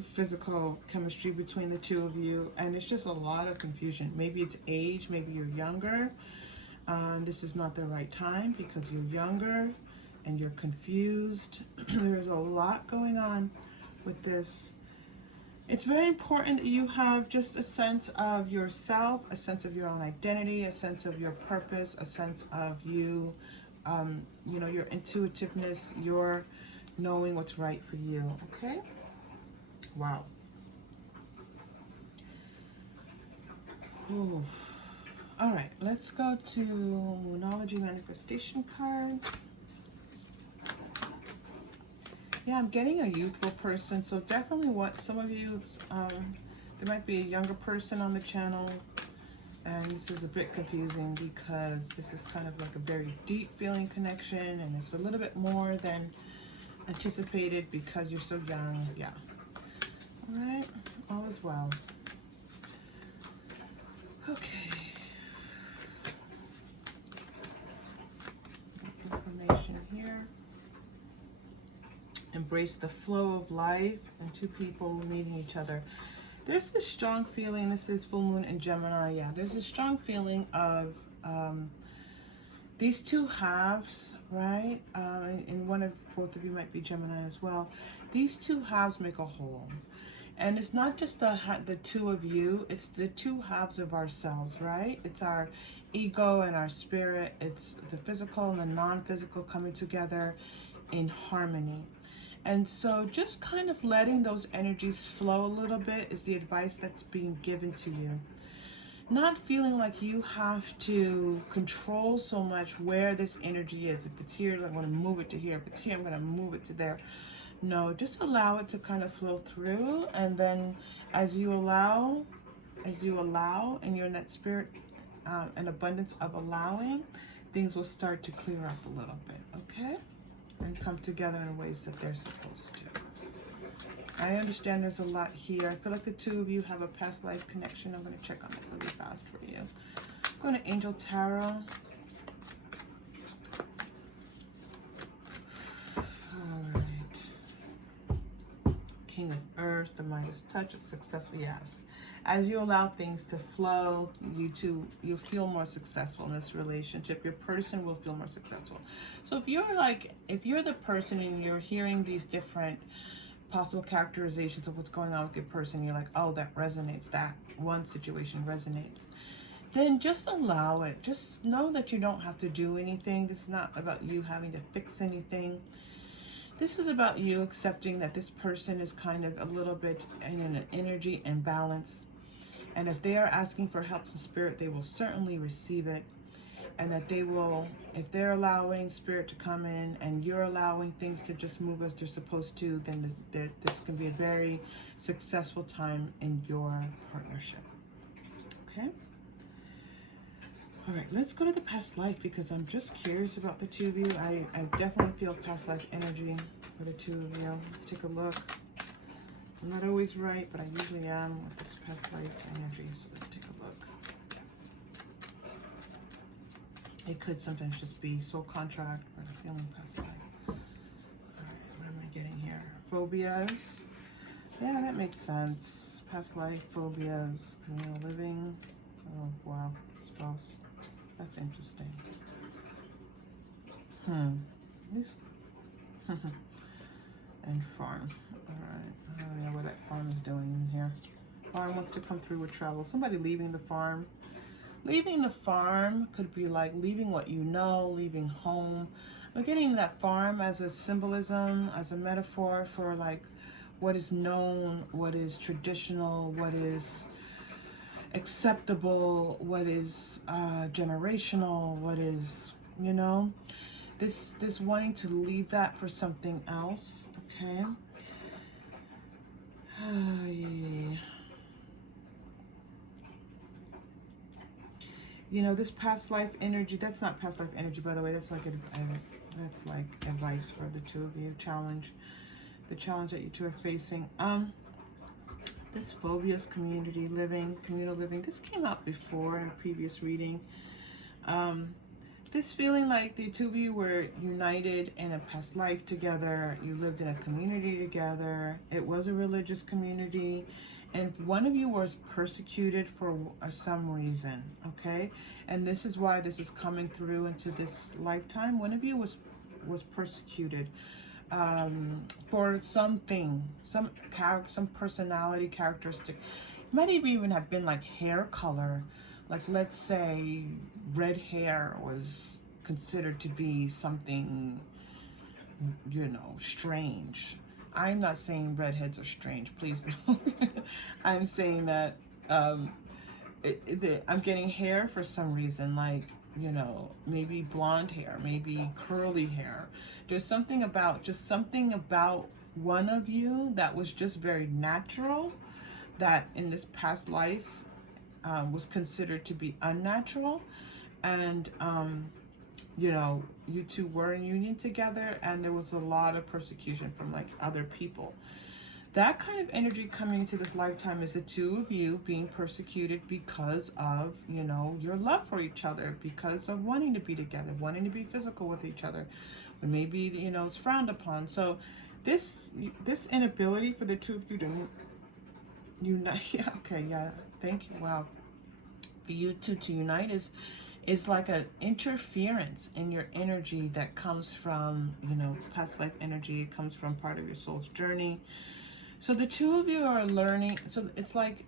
physical chemistry between the 2 of you, and it's just a lot of confusion. Maybe it's age, maybe you're younger. This is not the right time because you're younger and you're confused. There's a lot going on with this. It's very important that you have just a sense of yourself, a sense of your own identity, a sense of your purpose, a sense of you, you know, your intuitiveness, your knowing what's right for you, okay? Wow. Ooh. All right, let's go to Moonology manifestation cards. Yeah, I'm getting a youthful person, so definitely what some of you, there might be a younger person on the channel, and this is a bit confusing because this is kind of like a very deep feeling connection, and it's a little bit more than anticipated because you're so young. Yeah. All right. All is well. Okay. Information here. Embrace the flow of life and two people meeting each other. There's this strong feeling, this is full moon in Gemini, yeah. There's a strong feeling of these two halves, right? And one of both of you might be Gemini as well. These two halves make a whole. And it's not just the two of you, it's the two halves of ourselves, right? It's our ego and our spirit. It's the physical and the non-physical coming together in harmony. And so just kind of letting those energies flow a little bit is the advice that's being given to you. Not feeling like you have to control so much where this energy is. If it's here, I'm going to move it to here. If it's here, I'm going to move it to there. No, just allow it to kind of flow through, and then as you allow, and you're in that spirit, an abundance of allowing, things will start to clear up a little bit, okay? And come together in ways that they're supposed to. I understand there's a lot here. I feel like the two of you have a past life connection. I'm going to check on it really fast for you. I'm going to Angel Tarot. King of Earth, the Midas touch of successful, yes. As you allow things to flow, you feel more successful in this relationship. Your person will feel more successful. So if you're the person and you're hearing these different possible characterizations of what's going on with your person, you're like, oh, that resonates, that one situation resonates, then just allow it. Just know that you don't have to do anything. This is not about you having to fix anything. This is about you accepting that this person is kind of a little bit in an energy imbalance. And as they are asking for help in spirit, they will certainly receive it. And that they will, if they're allowing spirit to come in and you're allowing things to just move as they're supposed to, then this can be a very successful time in your partnership. Okay? All right, let's go to the past life because I'm just curious about the two of you. I definitely feel past life energy for the two of you. Let's take a look. I'm not always right, but I usually am with this past life energy, so let's take a look. It could sometimes just be soul contract or feeling past life. All right, what am I getting here? Phobias. Yeah, that makes sense. Past life, phobias, communal living. Oh, wow, spouse. That's interesting. And farm. Alright. I don't know what that farm is doing in here. Farm wants to come through with travel. Somebody leaving the farm. Leaving the farm could be like leaving what you know, leaving home. I'm getting that farm as a symbolism, as a metaphor for like what is known, what is traditional, what is acceptable, what is generational, what is, you know, this wanting to leave that for something else. Okay. You know, this past life energy, that's not past life energy, by the way, that's like that's like advice for the two of you. The challenge that you two are facing. This phobias, communal living, this came out before in a previous reading. This feeling like the two of you were united in a past life together. You lived in a community together. It was a religious community. And one of you was persecuted for some reason, okay? And this is why this is coming through into this lifetime. One of you was persecuted for something, some personality characteristic. It might even have been like hair color. Like, let's say red hair was considered to be something, you know, strange. I'm not saying redheads are strange, please. I'm saying that I'm getting hair for some reason, like, you know, maybe blonde hair, maybe curly hair. There's something about, one of you that was just very natural, that in this past life was considered to be unnatural. And you know, you two were in union together and there was a lot of persecution from like other people. That kind of energy coming into this lifetime is the two of you being persecuted because of, you know, your love for each other, because of wanting to be together, wanting to be physical with each other, when maybe, you know, it's frowned upon. So this inability for the two of you to unite, yeah, okay, yeah, thank you, wow. For you two to unite is like an interference in your energy that comes from, you know, past life energy. It comes from part of your soul's journey. So the two of you are learning. So it's like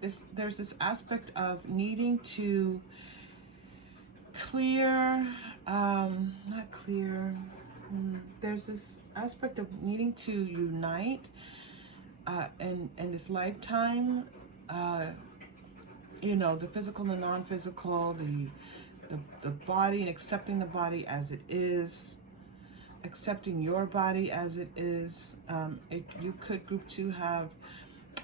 this. There's this aspect of needing to clear, not clear. There's this aspect of needing to unite in this lifetime. You know, the physical, the non-physical, the body, and accepting the body as it is, accepting your body as it is. You could, group two, have,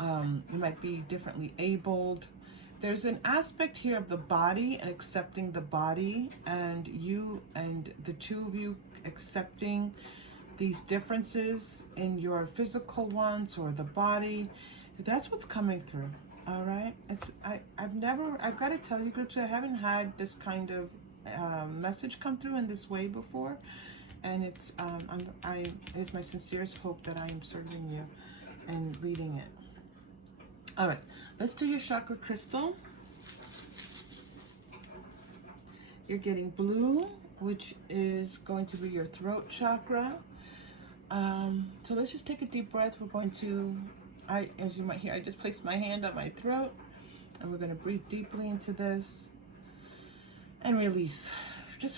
you might be differently abled. There's an aspect here of the body and accepting the body, and you and the two of you accepting these differences in your physical ones or the body. That's what's coming through. All right, I've got to tell you, groups, I haven't had this kind of message come through in this way before, and it's my sincerest hope that I am serving you and reading it. All right, let's do your chakra crystal. You're getting blue, which is going to be your throat chakra. So let's just take a deep breath. We're going to, as you might hear, I just placed my hand on my throat, and we're going to breathe deeply into this and release.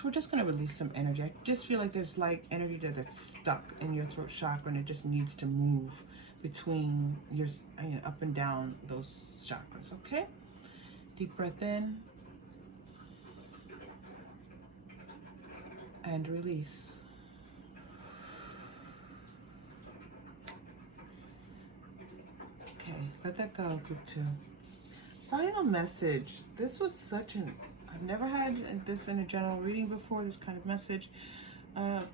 We're just going to release some energy. I just feel like there's like energy that's stuck in your throat chakra, and it just needs to move between your, you know, up and down those chakras. Okay, deep breath in and release. Okay, let that go, group two. Final message. This was such an, I've never had this in a general reading before, this kind of message.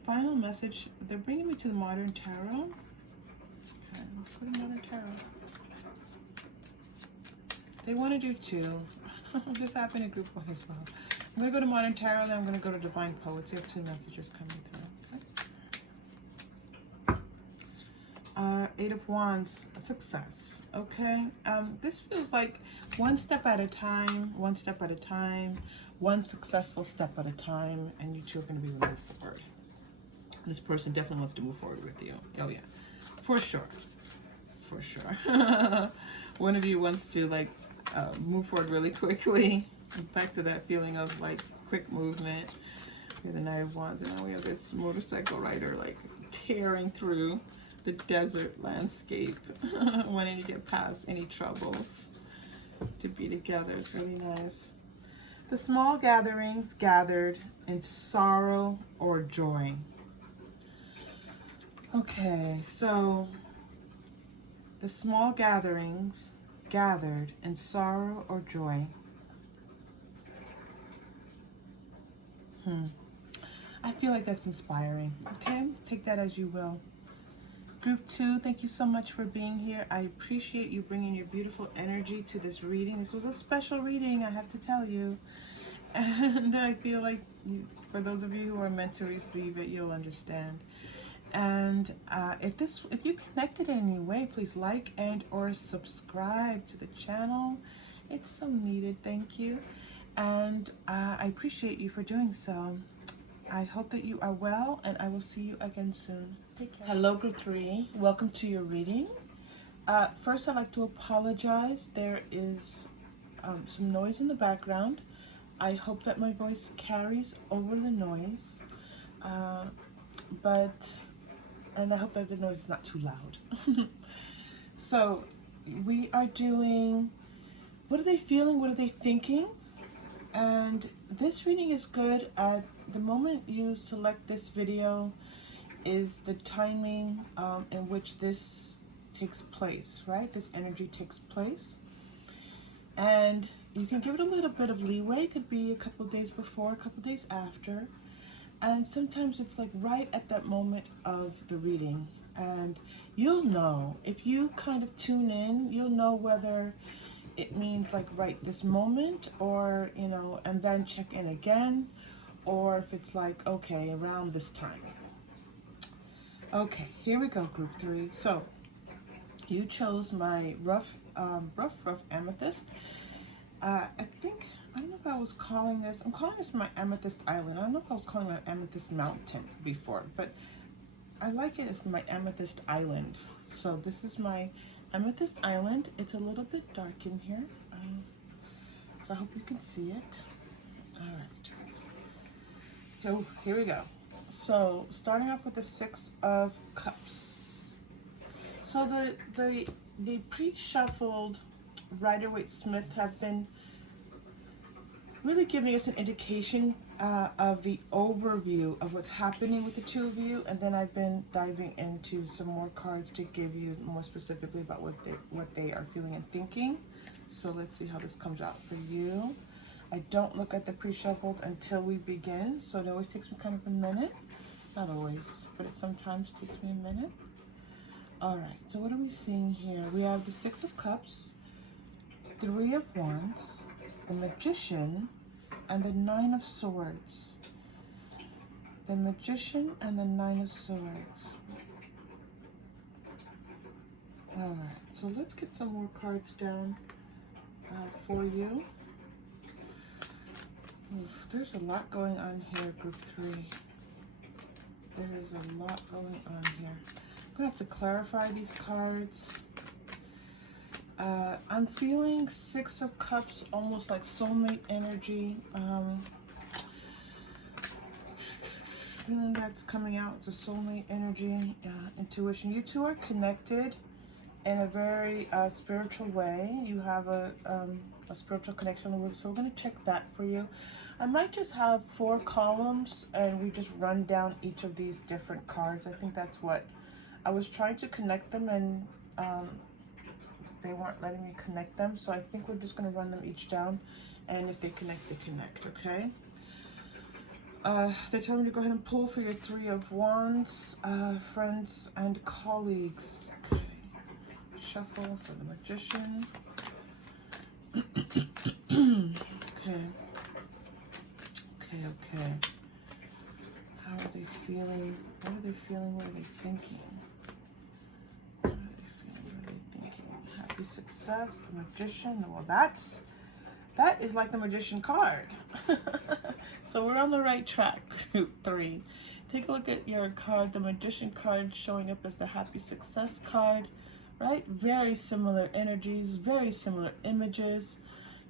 Final message. They're bringing me to the Modern Tarot. Okay, let's put a Modern Tarot. They want to do two. This happened in group one as well. I'm going to go to Modern Tarot, then I'm going to go to Divine Poets. You have two messages coming through. Eight of Wands, success. Okay, this feels like one step at a time, one step at a time, one successful step at a time, and you two are going to be moving forward. This person definitely wants to move forward with you. Oh yeah, for sure, for sure. One of you wants to like move forward really quickly. Back to that feeling of like quick movement. We have the Knight of Wands, and now we have this motorcycle rider like tearing through the desert landscape, wanting to get past any troubles, to be together. It's really nice. The small gatherings gathered in sorrow or joy. Okay, so the small gatherings gathered in sorrow or joy. I feel like that's inspiring. Okay, take that as you will. Group two, thank you so much for being here. I appreciate you bringing your beautiful energy to this reading. This was a special reading, I have to tell you. And I feel like for those of you who are meant to receive it, you'll understand. And if you connected in any way, please like and or subscribe to the channel. It's so needed, thank you. And I appreciate you for doing so. I hope that you are well, and I will see you again soon. Take care. Hello, group three. Welcome to your reading. First, I'd like to apologize. There is some noise in the background. I hope that my voice carries over the noise, and I hope that the noise is not too loud. So, we are doing, what are they feeling? What are they thinking? And this reading is good at the moment you select this video is the timing in which this takes place, right? This energy takes place. And you can give it a little bit of leeway. It could be a couple days before, a couple days after. And sometimes it's like right at that moment of the reading. And you'll know, if you kind of tune in, you'll know whether it means like right this moment, or, you know, and then check in again, or if it's like, okay, around this time. Okay, here we go, group 3. So you chose my rough amethyst. I think, I don't know if I was calling this, I'm calling this my Amethyst Island. I don't know if I was calling it Amethyst Mountain before, but I like it as my Amethyst Island. So this is my Amethyst Island. It's a little bit dark in here, so I hope you can see it. All right. So here we go. So starting off with the 6 of Cups. So the pre-shuffled Rider-Waite-Smith have been really giving us an indication of the overview of what's happening with the two of you, and then I've been diving into some more cards to give you more specifically about what they are feeling and thinking. So let's see how this comes out for you. I don't look at the pre-shuffled until we begin, so it always takes me kind of a minute. Not always, but it sometimes takes me a minute. All right, so what are we seeing here? We have the 6 of Cups, 3 of Wands, the Magician, and the 9 of Swords. The Magician and the 9 of Swords. All right, so let's get some more cards down for you. Oof, there's a lot going on here, group 3. There is a lot going on here. I'm gonna have to clarify these cards. I'm feeling 6 of Cups, almost like soulmate energy. Feeling that's coming out. It's a soulmate energy, intuition. You two are connected in a very spiritual way. You have a spiritual connection, so we're going to check that for you. I might just have 4 columns and we just run down each of these different cards. I think that's what I was trying to connect them, and they weren't letting me connect them, so I think we're just going to run them each down, and if they connect, they connect. Okay. They're telling me to go ahead and pull for your 3 of Wands, friends and colleagues. Okay. Shuffle for the Magician. Okay. Okay. How are they feeling? What are they feeling? What are they thinking? What are they feeling? What are they thinking? Happy success, the Magician. Well, that is like the Magician card. So we're on the right track, group 3. Take a look at your card, the Magician card, showing up as the Happy Success card, right? Very similar energies, very similar images.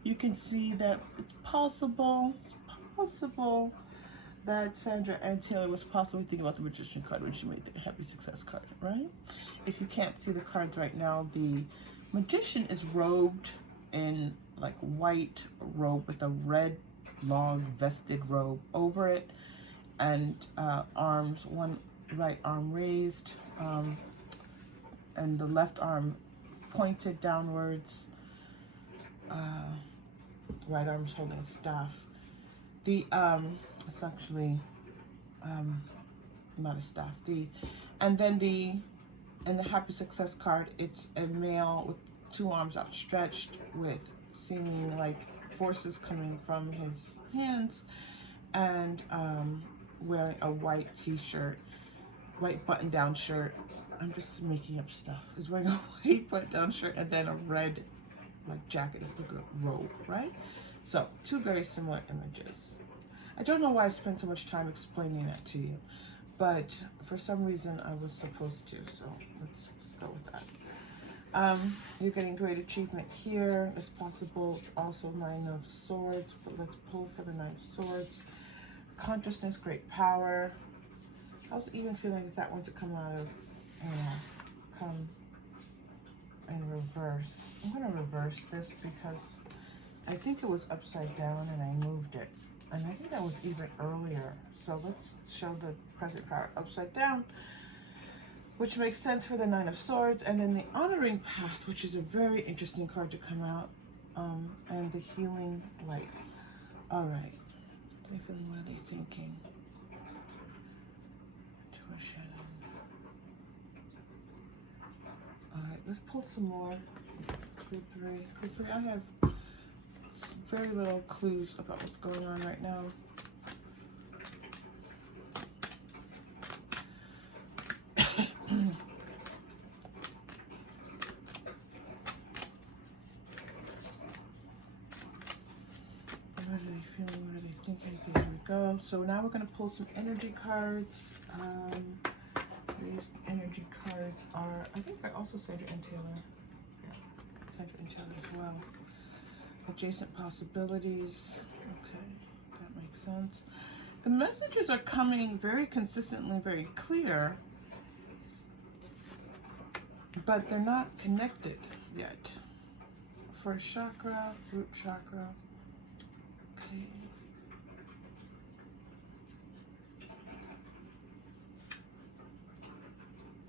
You can see that it's possible that Sandra and Taylor was possibly thinking about the Magician card when she made the Happy Success card, right? If you can't see the cards right now, the Magician is robed in like white robe with a red long vested robe over it, and arms, one right arm raised, and the left arm pointed downwards, right arm's holding a staff. It's actually not a staff. And then in the Happy Success card, it's a male with 2 arms outstretched with seeming like forces coming from his hands, and wearing a white t-shirt, white button-down shirt. I'm just making up stuff. He's wearing a white button-down shirt and then a red like jacket, it's like a robe, right? So 2 very similar images. I don't know why I spent so much time explaining that to you, but for some reason I was supposed to, so let's just go with that. You're getting great achievement here. It's possible. It's also 9 of Swords, but let's pull for the 9 of Swords. Consciousness, great power. I was even feeling that one to come out of, come in reverse. I'm going to reverse this because I think it was upside down and I moved it. And I think that was even earlier. So let's show the present power upside down, which makes sense for the 9 of Swords. And then the Honoring Path, which is a very interesting card to come out, and the Healing Light. All right. What are they feeling? What are they thinking? emotion. Alright, let's pull some more. Group 3. Group 3, I have very little clues about what's going on right now. What are they feeling? What are they thinking? Okay, here we go. So now we're going to pull some energy cards. These energy cards are, I think they're also Center and Taylor. Yeah, Center and Taylor as well. Adjacent possibilities. Okay, that makes sense. The messages are coming very consistently, very clear, but they're not connected yet. First chakra, root chakra. Okay.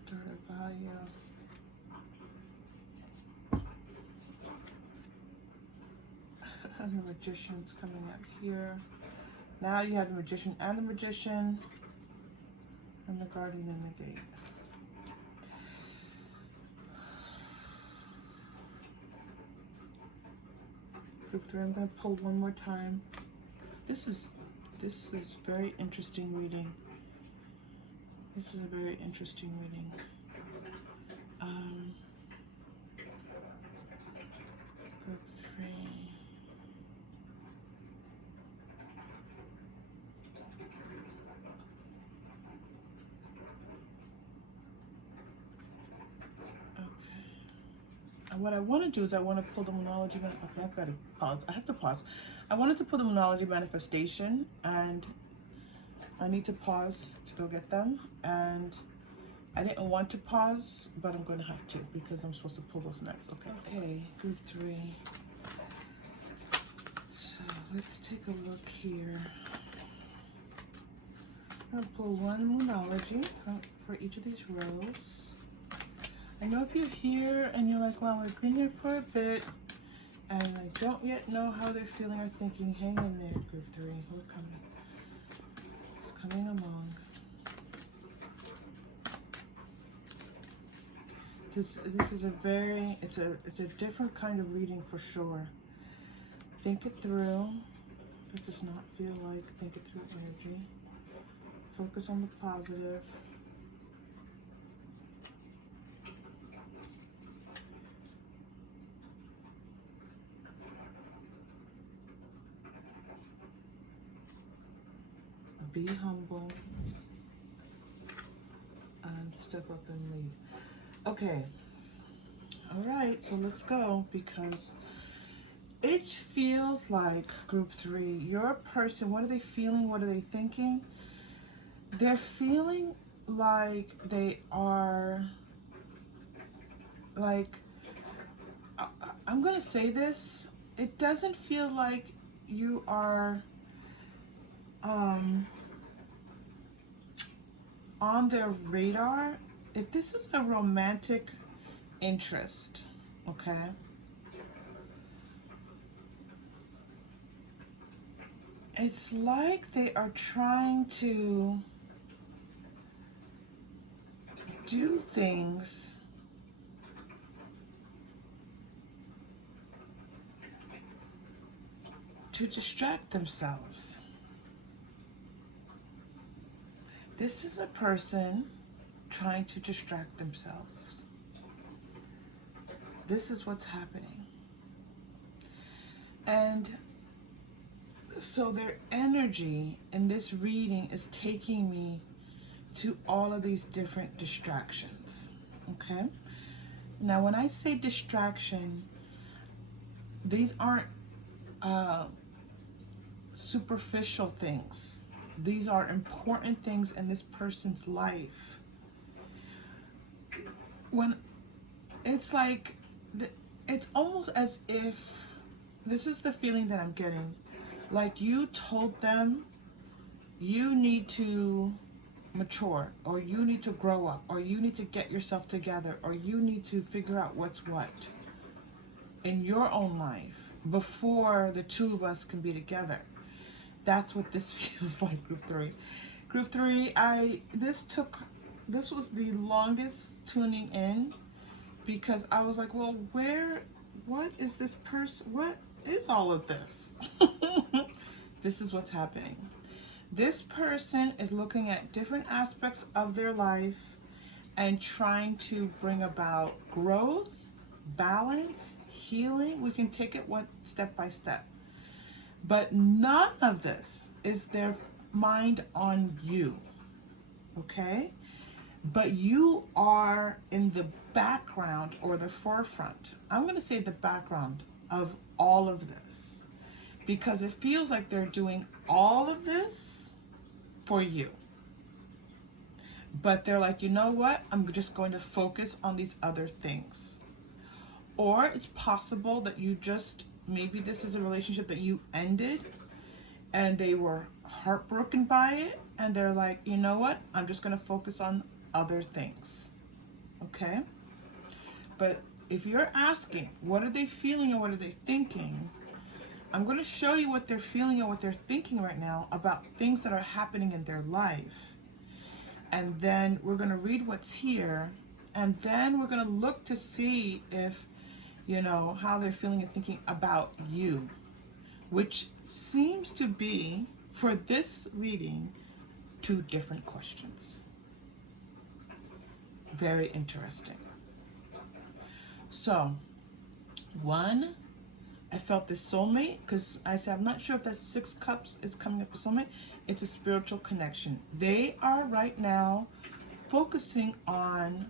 Daughter value. And the Magician's coming up here. Now you have the Magician and the Magician, and the Guardian and the Gate. Group 3, I'm going to pull one more time. This is very interesting reading. This is a very interesting reading. Group 3. And what I want to do is I want to pull the Moonology. Okay, I've got to pause. I have to pause. I wanted to pull the Moonology manifestation, and I need to pause to go get them. And I didn't want to pause, but I'm going to have to because I'm supposed to pull those next. Okay. Okay, group 3. So let's take a look here. I'm going to pull one Moonology for each of these rows. I know if you're here and you're like, well, we've been here for a bit and I don't yet know how they're feeling or thinking, hang in there, group 3. We're coming. It's coming along. This is a very, it's a different kind of reading for sure. Think it through. It does not feel like think it through energy. Focus on the positive. Be humble and step up and lead. Okay. All right, so let's go because it feels like group 3, your person, what are they feeling? What are they thinking? They're feeling like they are like, I'm going to say this, it doesn't feel like you are on their radar. If this is a romantic interest, okay, it's like they are trying to do things to distract themselves. This is a person trying to distract themselves. This is what's happening. And so their energy in this reading is taking me to all of these different distractions, okay? Now, when I say distraction, these aren't superficial things. These are important things in this person's life. When it's like, it's almost as if, this is the feeling that I'm getting, like you told them you need to mature, or you need to grow up, or you need to get yourself together, or you need to figure out what's what in your own life before the two of us can be together. That's what this feels like, group 3. Group 3, this took this was the longest tuning in because I was like, well, what is this person? What is all of this? This is what's happening. This person is looking at different aspects of their life and trying to bring about growth, balance, healing. We can take it one step by step. But none of this is their mind on you, okay? But you are in the background or the forefront. I'm going to say the background of all of this because it feels like they're doing all of this for you. But they're like, you know what? I'm just going to focus on these other things. Or it's possible that you just, maybe this is a relationship that you ended and they were heartbroken by it. And they're like, you know what? I'm just going to focus on other things. Okay? But if you're asking, what are they feeling and what are they thinking? I'm going to show you what they're feeling and what they're thinking right now about things that are happening in their life. And then we're going to read what's here. And then we're going to look to see if, you know, how they're feeling and thinking about you, which seems to be, for this reading, 2 different questions. Very interesting. So, 1, I felt the soulmate, because I said, I'm not sure if that 6 cups is coming up with soulmate. It's a spiritual connection. They are right now focusing on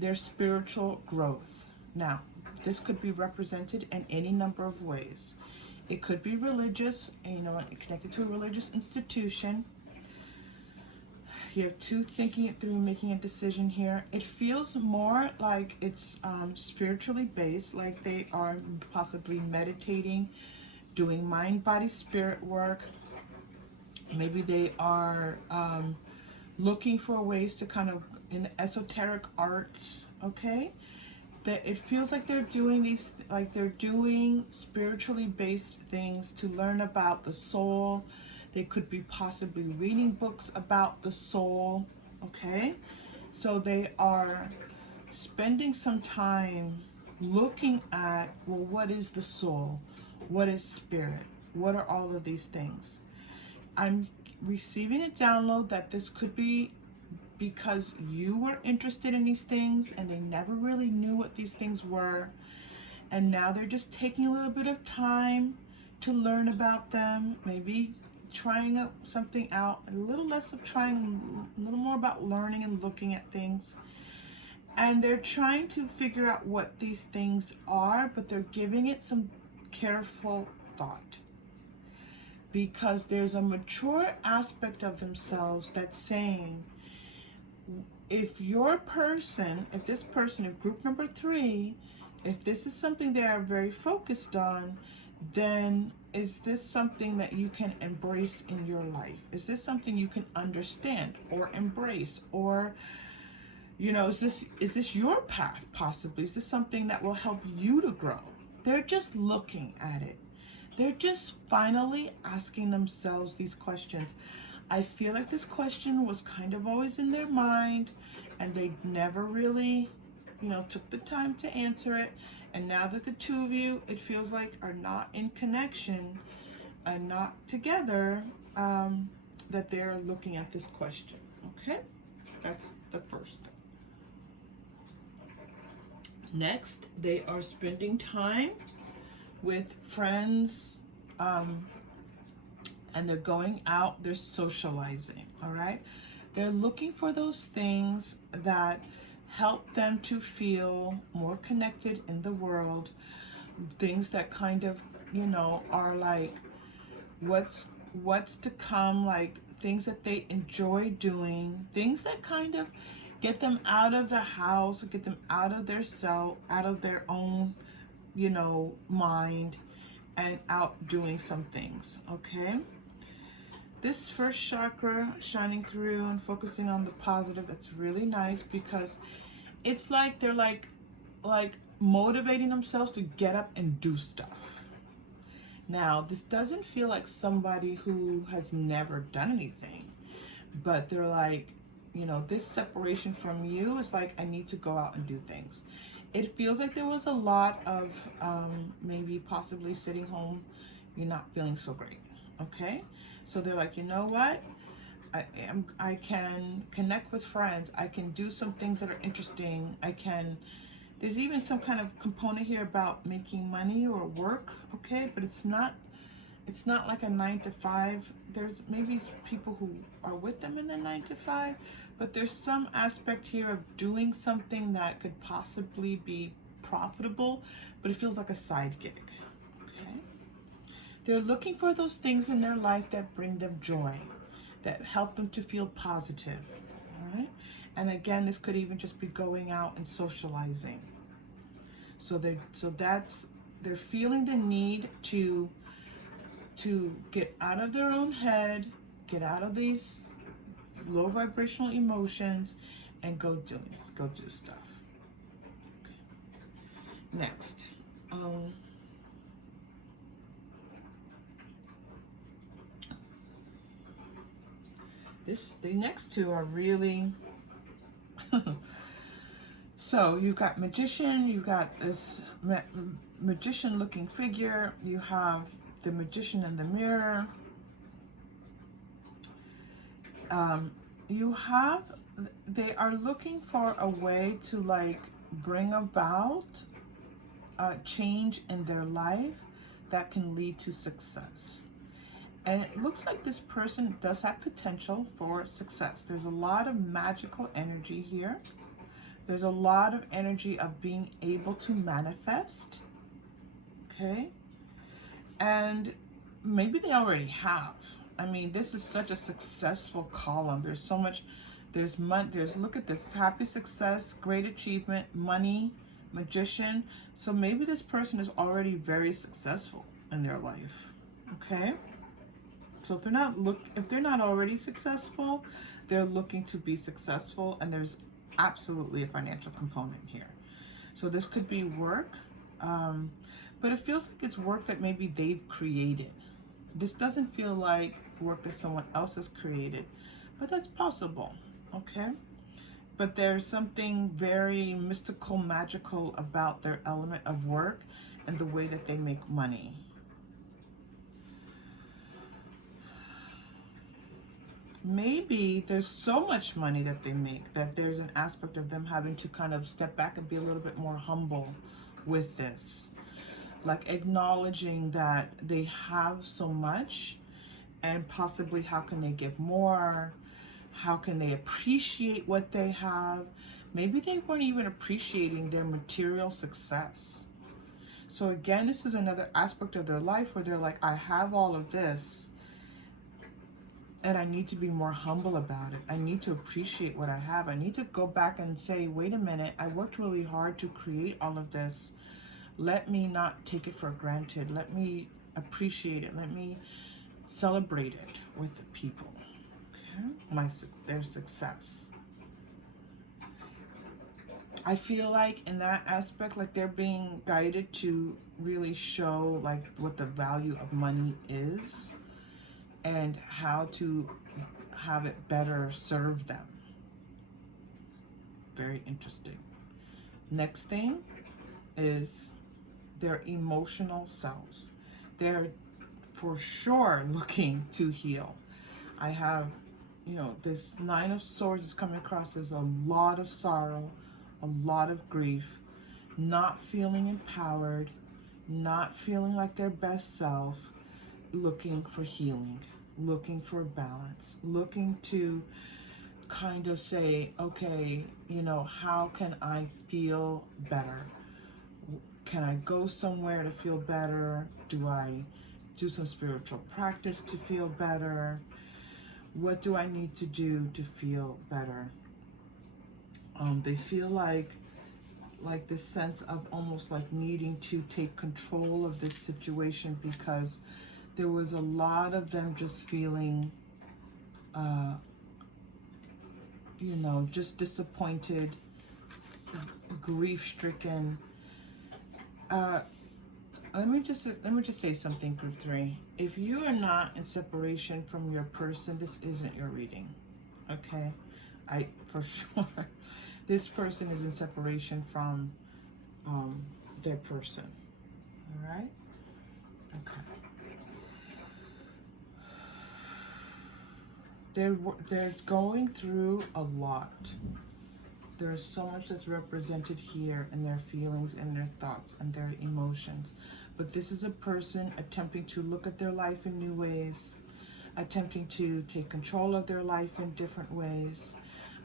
their spiritual growth. Now, this could be represented in any number of ways. It could be religious, you know, connected to a religious institution. You have 2 thinking it through, making a decision here. It feels more like it's spiritually based, like they are possibly meditating, doing mind, body, spirit work. Maybe they are looking for ways to kind of, in the esoteric arts, okay? That it feels like they're doing these, like they're doing spiritually based things to learn about the soul. They could be possibly reading books about the soul, okay? So they are spending some time looking at, well, what is the soul? What is spirit? What are all of these things? I'm receiving a download that this could be because you were interested in these things and they never really knew what these things were. And now they're just taking a little bit of time to learn about them, maybe trying something out, a little less of trying, a little more about learning and looking at things. And they're trying to figure out what these things are, but they're giving it some careful thought. Because there's a mature aspect of themselves that's saying, if your person, if this person, if group number 3, if this is something they are very focused on, then is this something that you can embrace in your life? Is this something you can understand or embrace? Or, you know, is this your path possibly? Is this something that will help you to grow? They're just looking at it. They're just finally asking themselves these questions. I feel like this question was kind of always in their mind and they never really, you know, took the time to answer it. And now that the 2 of you, it feels like, are not in connection and not together, that they're looking at this question, okay? That's the first thing. Next, they are spending time with friends, and they're going out, they're socializing, all right? They're looking for those things that help them to feel more connected in the world, things that kind of, you know, are like what's to come, like things that they enjoy doing, things that kind of get them out of the house, get them out of their cell, out of their own, you know, mind, and out doing some things, okay? This first chakra shining through and focusing on the positive, that's really nice because it's like they're like motivating themselves to get up and do stuff. Now, this doesn't feel like somebody who has never done anything, but they're like you know, this separation from you is like, I need to go out and do things. It feels like there was a lot of maybe possibly sitting home, you're not feeling so great. Okay, so they're like, you know what, I can connect with friends, I can do some things that are interesting, I can, there's even some kind of component here about making money or work. Okay, but it's not like a 9 to 5. There's maybe people who are with them in the 9 to 5, but there's some aspect here of doing something that could possibly be profitable, but it feels like a side gig. Okay, they're looking for those things in their life that bring them joy, that help them to feel positive. All right, and again, this could even just be going out and socializing. So they're feeling the need to get out of their own head, get out of these low vibrational emotions, and go do stuff. Okay. Next, the next two are really so you've got magician, you've got this magician looking figure, you have the magician in the mirror, they are looking for a way to like bring about a change in their life that can lead to success. And it looks like this person does have potential for success. There's a lot of magical energy here. There's a lot of energy of being able to manifest. Okay, and maybe they already have. I mean, this is such a successful column. There's so much, there's look at this, happy success, great achievement, money, magician. So maybe this person is already very successful in their life. Okay, so if they're not already successful, they're looking to be successful, and there's absolutely a financial component here. So this could be work, but it feels like it's work that maybe they've created. This doesn't feel like work that someone else has created, but that's possible. Okay, but there's something very mystical, magical about their element of work and the way that they make money. Maybe there's so much money that they make that there's an aspect of them having to kind of step back and be a little bit more humble with this, like acknowledging that they have so much, and possibly how can they give more, how can they appreciate what they have. Maybe they weren't even appreciating their material success. So again, this is another aspect of their life where they're like, I have all of this, and I need to be more humble about it. I need to appreciate what I have. I need to go back and say, wait a minute, I worked really hard to create all of this. Let me not take it for granted. Let me appreciate it. Let me celebrate it with the people. Okay? Their success. I feel like in that aspect, like they're being guided to really show like what the value of money is, and how to have it better serve them. Very interesting. Next thing is their emotional selves. They're for sure looking to heal. I have, you know, this 9 of Swords is coming across as a lot of sorrow, a lot of grief, not feeling empowered, not feeling like their best self, looking for healing, looking for balance, looking to kind of say, okay, you know, how can I feel better? Can I go somewhere to feel better? Do I do some spiritual practice to feel better? What do I need to do to feel better? They feel like this sense of almost like needing to take control of this situation, because there was a lot of them just feeling, you know, just disappointed, grief-stricken. Let me just say something, group 3. If you are not in separation from your person, this isn't your reading. Okay, for sure, this person is in separation from their person. All right. Okay. They're going through a lot. There's so much that's represented here in their feelings and their thoughts and their emotions. But this is a person attempting to look at their life in new ways, attempting to take control of their life in different ways,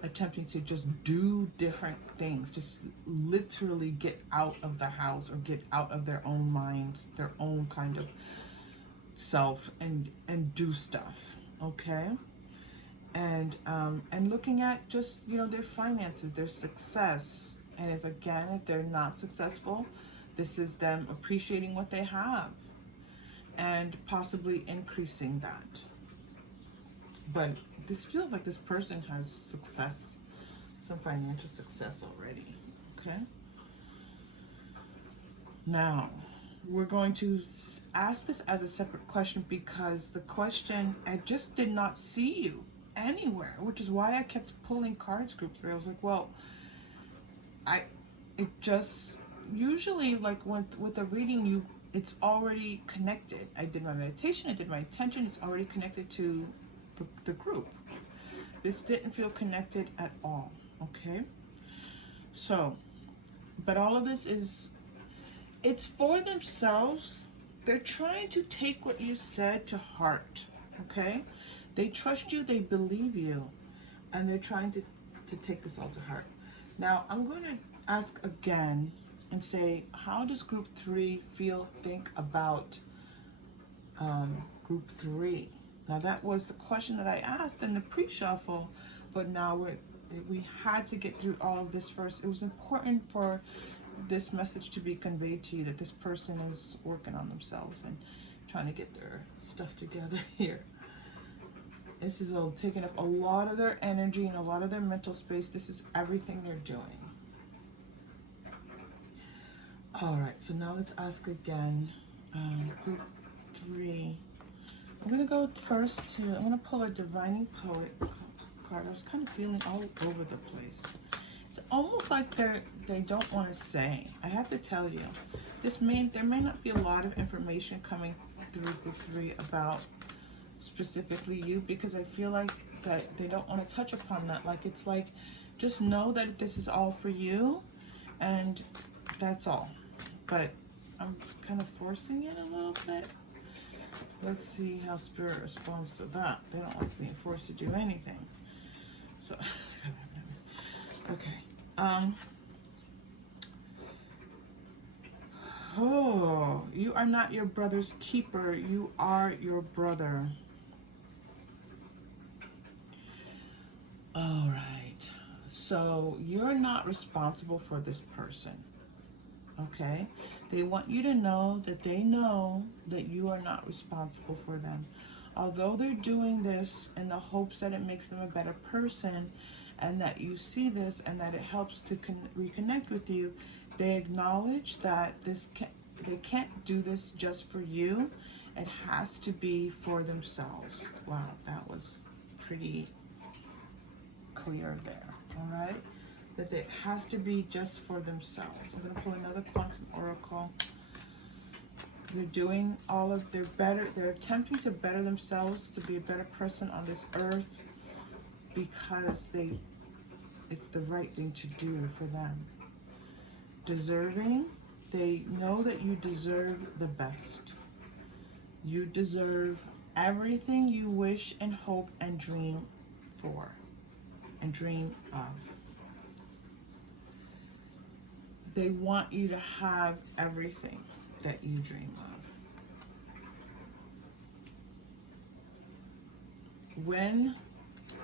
attempting to just do different things, just literally get out of the house or get out of their own minds, their own kind of self, and do stuff, okay? And looking at just, you know, their finances, their success. And if they're not successful, this is them appreciating what they have and possibly increasing that. But this feels like this person has success, some financial success already, okay? Now, we're going to ask this as a separate question because the question, I just did not see you anywhere, which is why I kept pulling cards group 3. I was like, well, it just, usually like with a reading, it's already connected. I did my meditation, I did my attention, it's already connected to the group. This didn't feel connected at all, okay? So, but all of this it's for themselves. They're trying to take what you said to heart, okay? They trust you, they believe you, and they're trying to take this all to heart. Now, I'm going to ask again and say, how does group 3 think about group 3? Now, that was the question that I asked in the pre-shuffle, but now we had to get through all of this first. It was important for this message to be conveyed to you that this person is working on themselves and trying to get their stuff together here. This is taking up a lot of their energy and a lot of their mental space. This is everything they're doing. All right, so now let's ask again. Group 3. I'm going to go first I'm going to pull a Divining Poet card. I was kind of feeling all over the place. It's almost like they don't want to say. I have to tell you, there may not be a lot of information coming through group 3 about specifically you, because I feel like that they don't want to touch upon that. Like, it's like, just know that this is all for you, and that's all. But I'm kind of forcing it a little bit. Let's see how Spirit responds to that. They don't like being forced to do anything. So, okay. Oh, you are not your brother's keeper. You are your brother. All right. So you're not responsible for this person. Okay? They want you to know that they know that you are not responsible for them. Although they're doing this in the hopes that it makes them a better person and that you see this and that it helps to reconnect with you, they acknowledge that they can't do this just for you. It has to be for themselves. Wow, that was pretty clear there, all right? That it has to be just for themselves. I'm going to pull another Quantum Oracle. They're doing they're attempting to better themselves, to be a better person on this earth, because it's the right thing to do for them. Deserving, they know that you deserve the best. You deserve everything you wish and hope and dream for and dream of. They want you to have everything that you dream of. When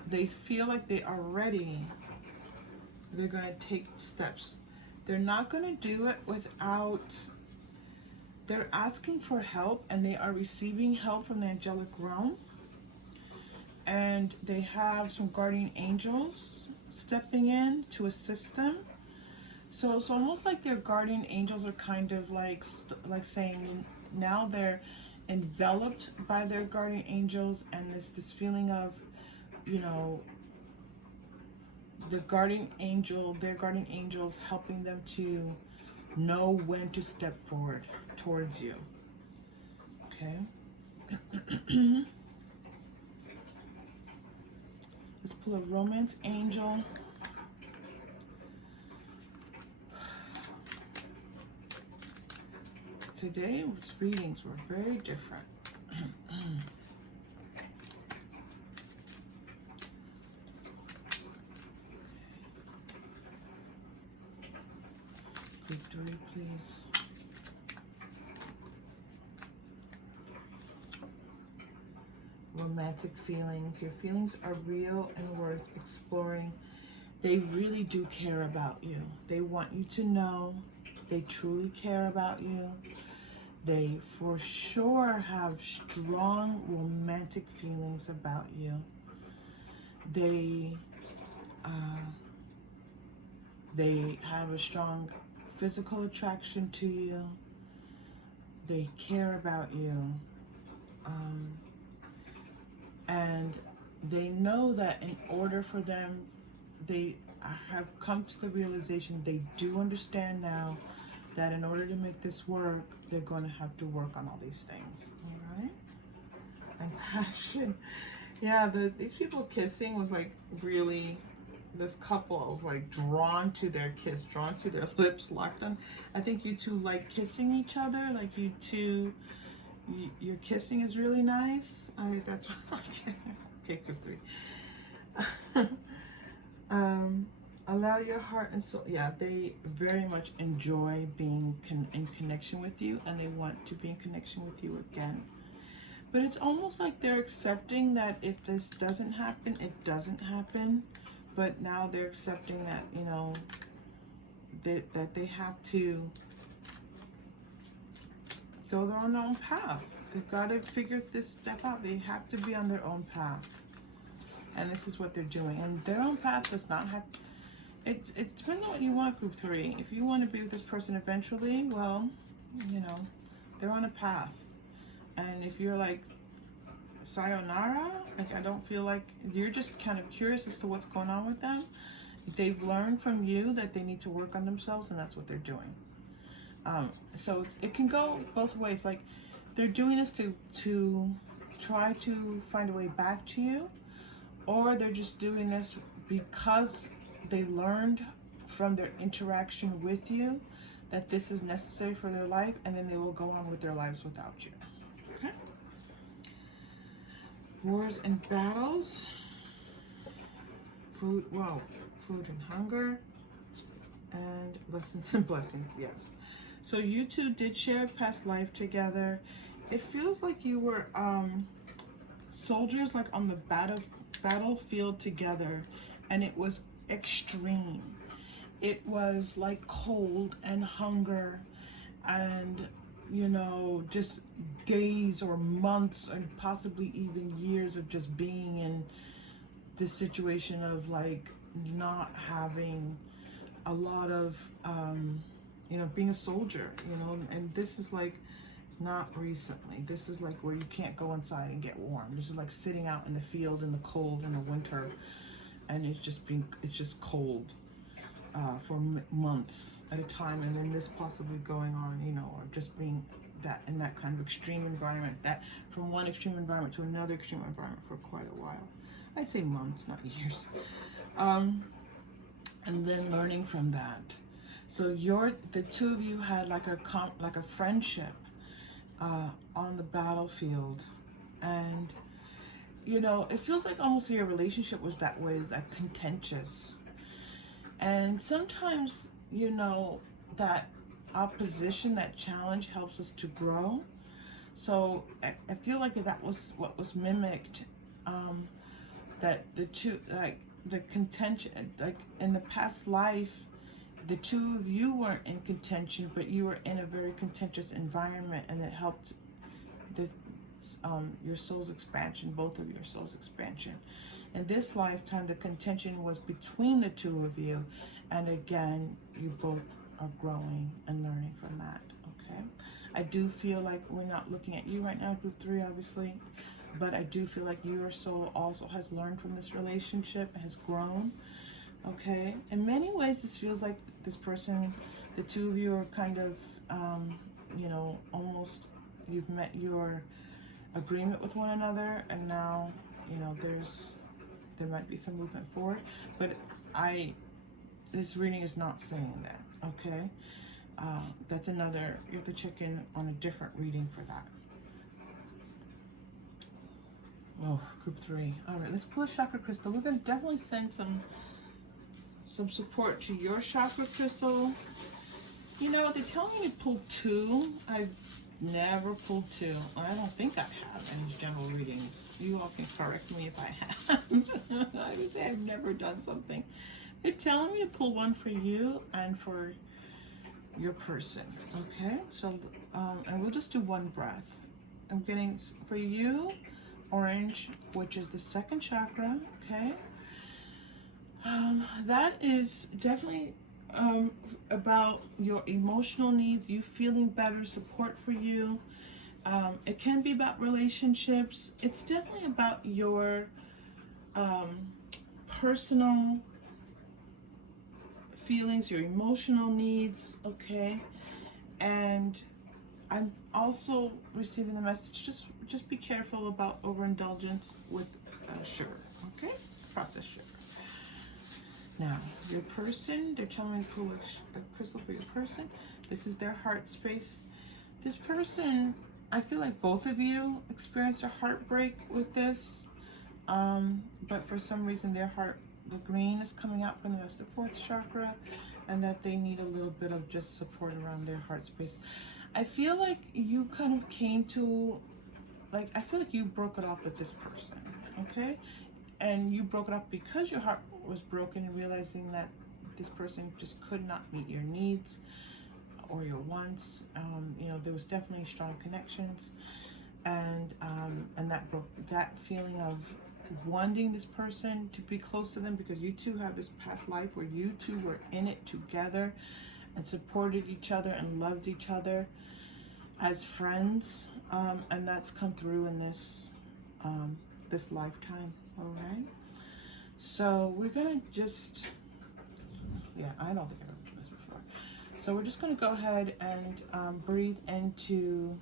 they feel like they are ready, they're going to take steps. They're not going to do it without, they're asking for help, and they are receiving help from the angelic realm. And they have some guardian angels stepping in to assist them. So it's almost like their guardian angels are kind of like saying now they're enveloped by their guardian angels, and this feeling of, you know, the guardian angel, their guardian angels helping them to know when to step forward towards you. Okay. Let's pull a romance angel. Today's readings were very different. Group 3, please. Romantic feelings. Your feelings are real and worth exploring. They really do care about you. They want you to know they truly care about you. They for sure have strong romantic feelings about you. They have a strong physical attraction to you. They care about you. And they know that in order for them, they have come to the realization, they do understand now that in order to make this work, they're going to have to work on all these things. All right? And passion. Yeah, these people kissing was like really, this couple was like drawn to their kiss, drawn to their lips locked on. I think you two like kissing each other, like you two, your kissing is really nice. I mean, that's what okay, group 3. Allow your heart and soul. Yeah, they very much enjoy being in connection with you, and they want to be in connection with you again. But it's almost like they're accepting that if this doesn't happen, it doesn't happen. But now they're accepting that, you know, that they have to go their own path. They've got to figure this stuff out. They have to be on their own path. And this is what they're doing. And their own path does not have... It depends on what you want, group 3. If you want to be with this person eventually, well, you know, they're on a path. And if you're like, sayonara, like I don't feel like, you're just kind of curious as to what's going on with them. They've learned from you that they need to work on themselves, and that's what they're doing. So it can go both ways. Like they're doing this to try to find a way back to you, or they're just doing this because they learned from their interaction with you that this is necessary for their life, and then they will go on with their lives without you. Okay? Wars and battles. Food, well, food and hunger. And lessons and blessings, yes. So you two did share a past life together. It feels like you were soldiers, like on the battlefield together, and it was extreme. It was like cold and hunger and, you know, just days or months and possibly even years of just being in this situation of like not having a lot of you know, being a soldier, you know. And this is like not recently. This is like where you can't go inside and get warm. This is like sitting out in the field in the cold in the winter, and it's just cold for months at a time, and then this possibly going on, you know, or just being that in that kind of extreme environment, that from one extreme environment to another extreme environment for quite a while. I'd say months, not years. And then learning from that. So the two of you had like a friendship on the battlefield, and you know, it feels like almost your relationship was that way, that contentious. And sometimes, you know, that opposition, that challenge helps us to grow. So I feel like that was what was mimicked, that the two, like the contention, like in the past life, the two of you weren't in contention, but you were in a very contentious environment, and it helped your soul's expansion, both of your soul's expansion. In this lifetime, the contention was between the two of you, and again, you both are growing and learning from that, okay? I do feel like we're not looking at you right now, group 3, obviously, but I do feel like your soul also has learned from this relationship, has grown, Okay, in many ways this feels like this person, the two of you are kind of you know, almost you've met your agreement with one another, and now, you know, there might be some movement forward, but this reading is not saying that. Okay, that's another, you have to check in on a different reading for that. Oh, group 3. All right, let's pull a chakra crystal. We're going to definitely send some support to your chakra crystal. You know, they're telling me to pull 2. I've never pulled 2. I don't think I have any general readings. You all can correct me if I have. I would say I've never done something. They're telling me to pull 1 for you and for your person. Okay, so and we'll just do 1 breath. I'm getting for you orange, which is the 2nd chakra. Okay, that is definitely about your emotional needs, you feeling better, support for you. It can be about relationships. It's definitely about your personal feelings, your emotional needs. Okay, and I'm also receiving the message, just be careful about overindulgence with sugar. Okay, processed sugar. Now, your person, they're telling me to pull a crystal for your person. This is their heart space. This person, I feel like both of you experienced a heartbreak with this, but for some reason their heart, the green is coming out from the rest of the 4th chakra, and that they need a little bit of just support around their heart space. I feel like you kind of came to, like, I feel like you broke it off with this person, okay? And you broke it off because your heart was broken and realizing that this person just could not meet your needs or your wants. You know, there was definitely strong connections, and that feeling of wanting this person to be close to them, because you two have this past life where you two were in it together and supported each other and loved each other as friends, and that's come through in this this lifetime. All right, so we're gonna just, yeah, I don't think I've ever done this before, so we're just gonna go ahead and breathe into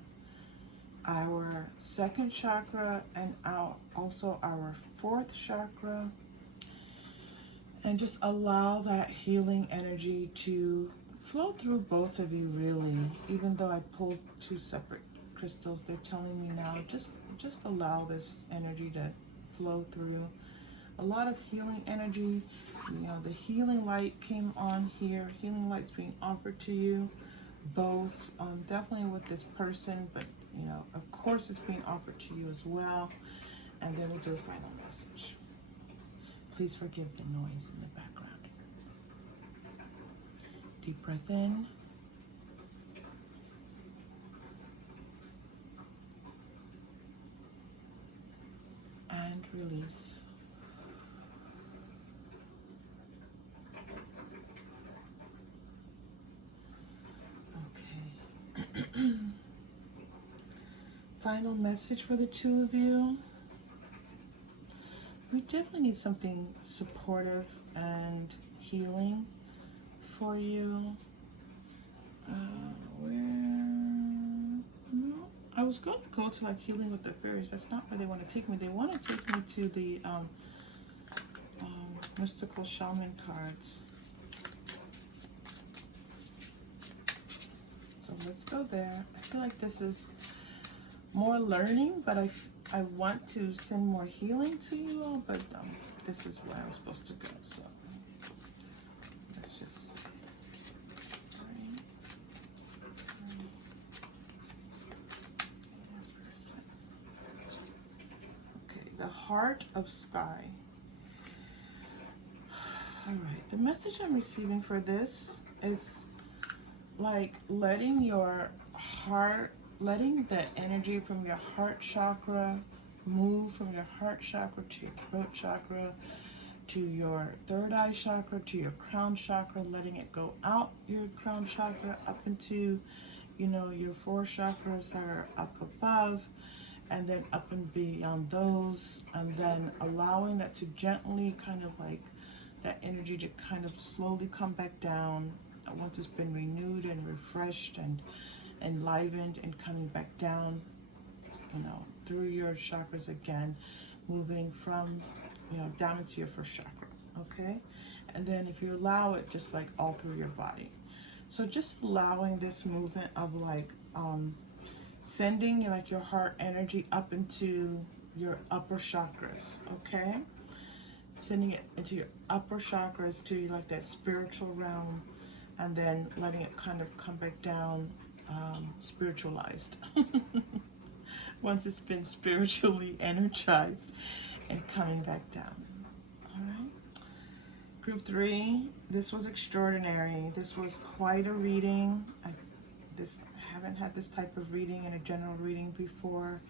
our 2nd chakra and also our 4th chakra, and just allow that healing energy to flow through both of you, really. Even though I pulled 2 separate crystals, they're telling me now, just allow this energy to flow through. A lot of healing energy. You know, the healing light came on here. Healing light's being offered to you both, definitely with this person, but you know, of course it's being offered to you as well. And then we'll do a final message. Please forgive the noise in the background. Deep breath in. And release. Okay. Final message for the 2 of you. We definitely need something supportive and healing for you. I was going to go to like healing with the fairies. That's not where they want to take me. They want to take me to the mystical shaman cards. So let's go there. I feel like this is more learning, but I want to send more healing to you all, but this is where I'm supposed to go. So let's just okay, the heart of sky. All right, the message I'm receiving for this is like letting your heart, letting the energy from your heart chakra move from your heart chakra to your throat chakra, to your 3rd eye chakra, to your crown chakra, letting it go out your crown chakra up into, you know, your 4 chakras that are up above, and then up and beyond those, and then allowing that to gently kind of like that energy to kind of slowly come back down once it's been renewed and refreshed and enlivened, and coming back down, you know, through your chakras again, moving from, you know, down into your first chakra, okay? And then if you allow it, just like all through your body. So just allowing this movement of like sending like your heart energy up into your upper chakras, okay? Sending it into your upper chakras to like that spiritual realm, and then letting it kind of come back down, spiritualized. Once it's been spiritually energized and coming back down. All right. Group 3, this was extraordinary. This was quite a reading. I haven't had this type of reading in a general reading before.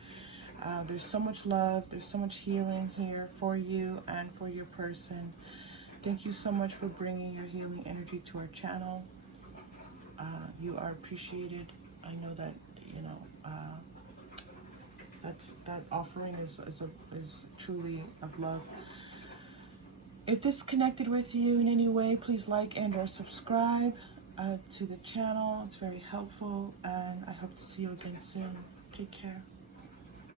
There's so much love, there's so much healing here for you and for your person. Thank you so much for bringing your healing energy to our channel. You are appreciated. I know that, you know, that offering is truly of love. If this connected with you in any way, please like and or subscribe to the channel. It's very helpful, and I hope to see you again soon. Take care.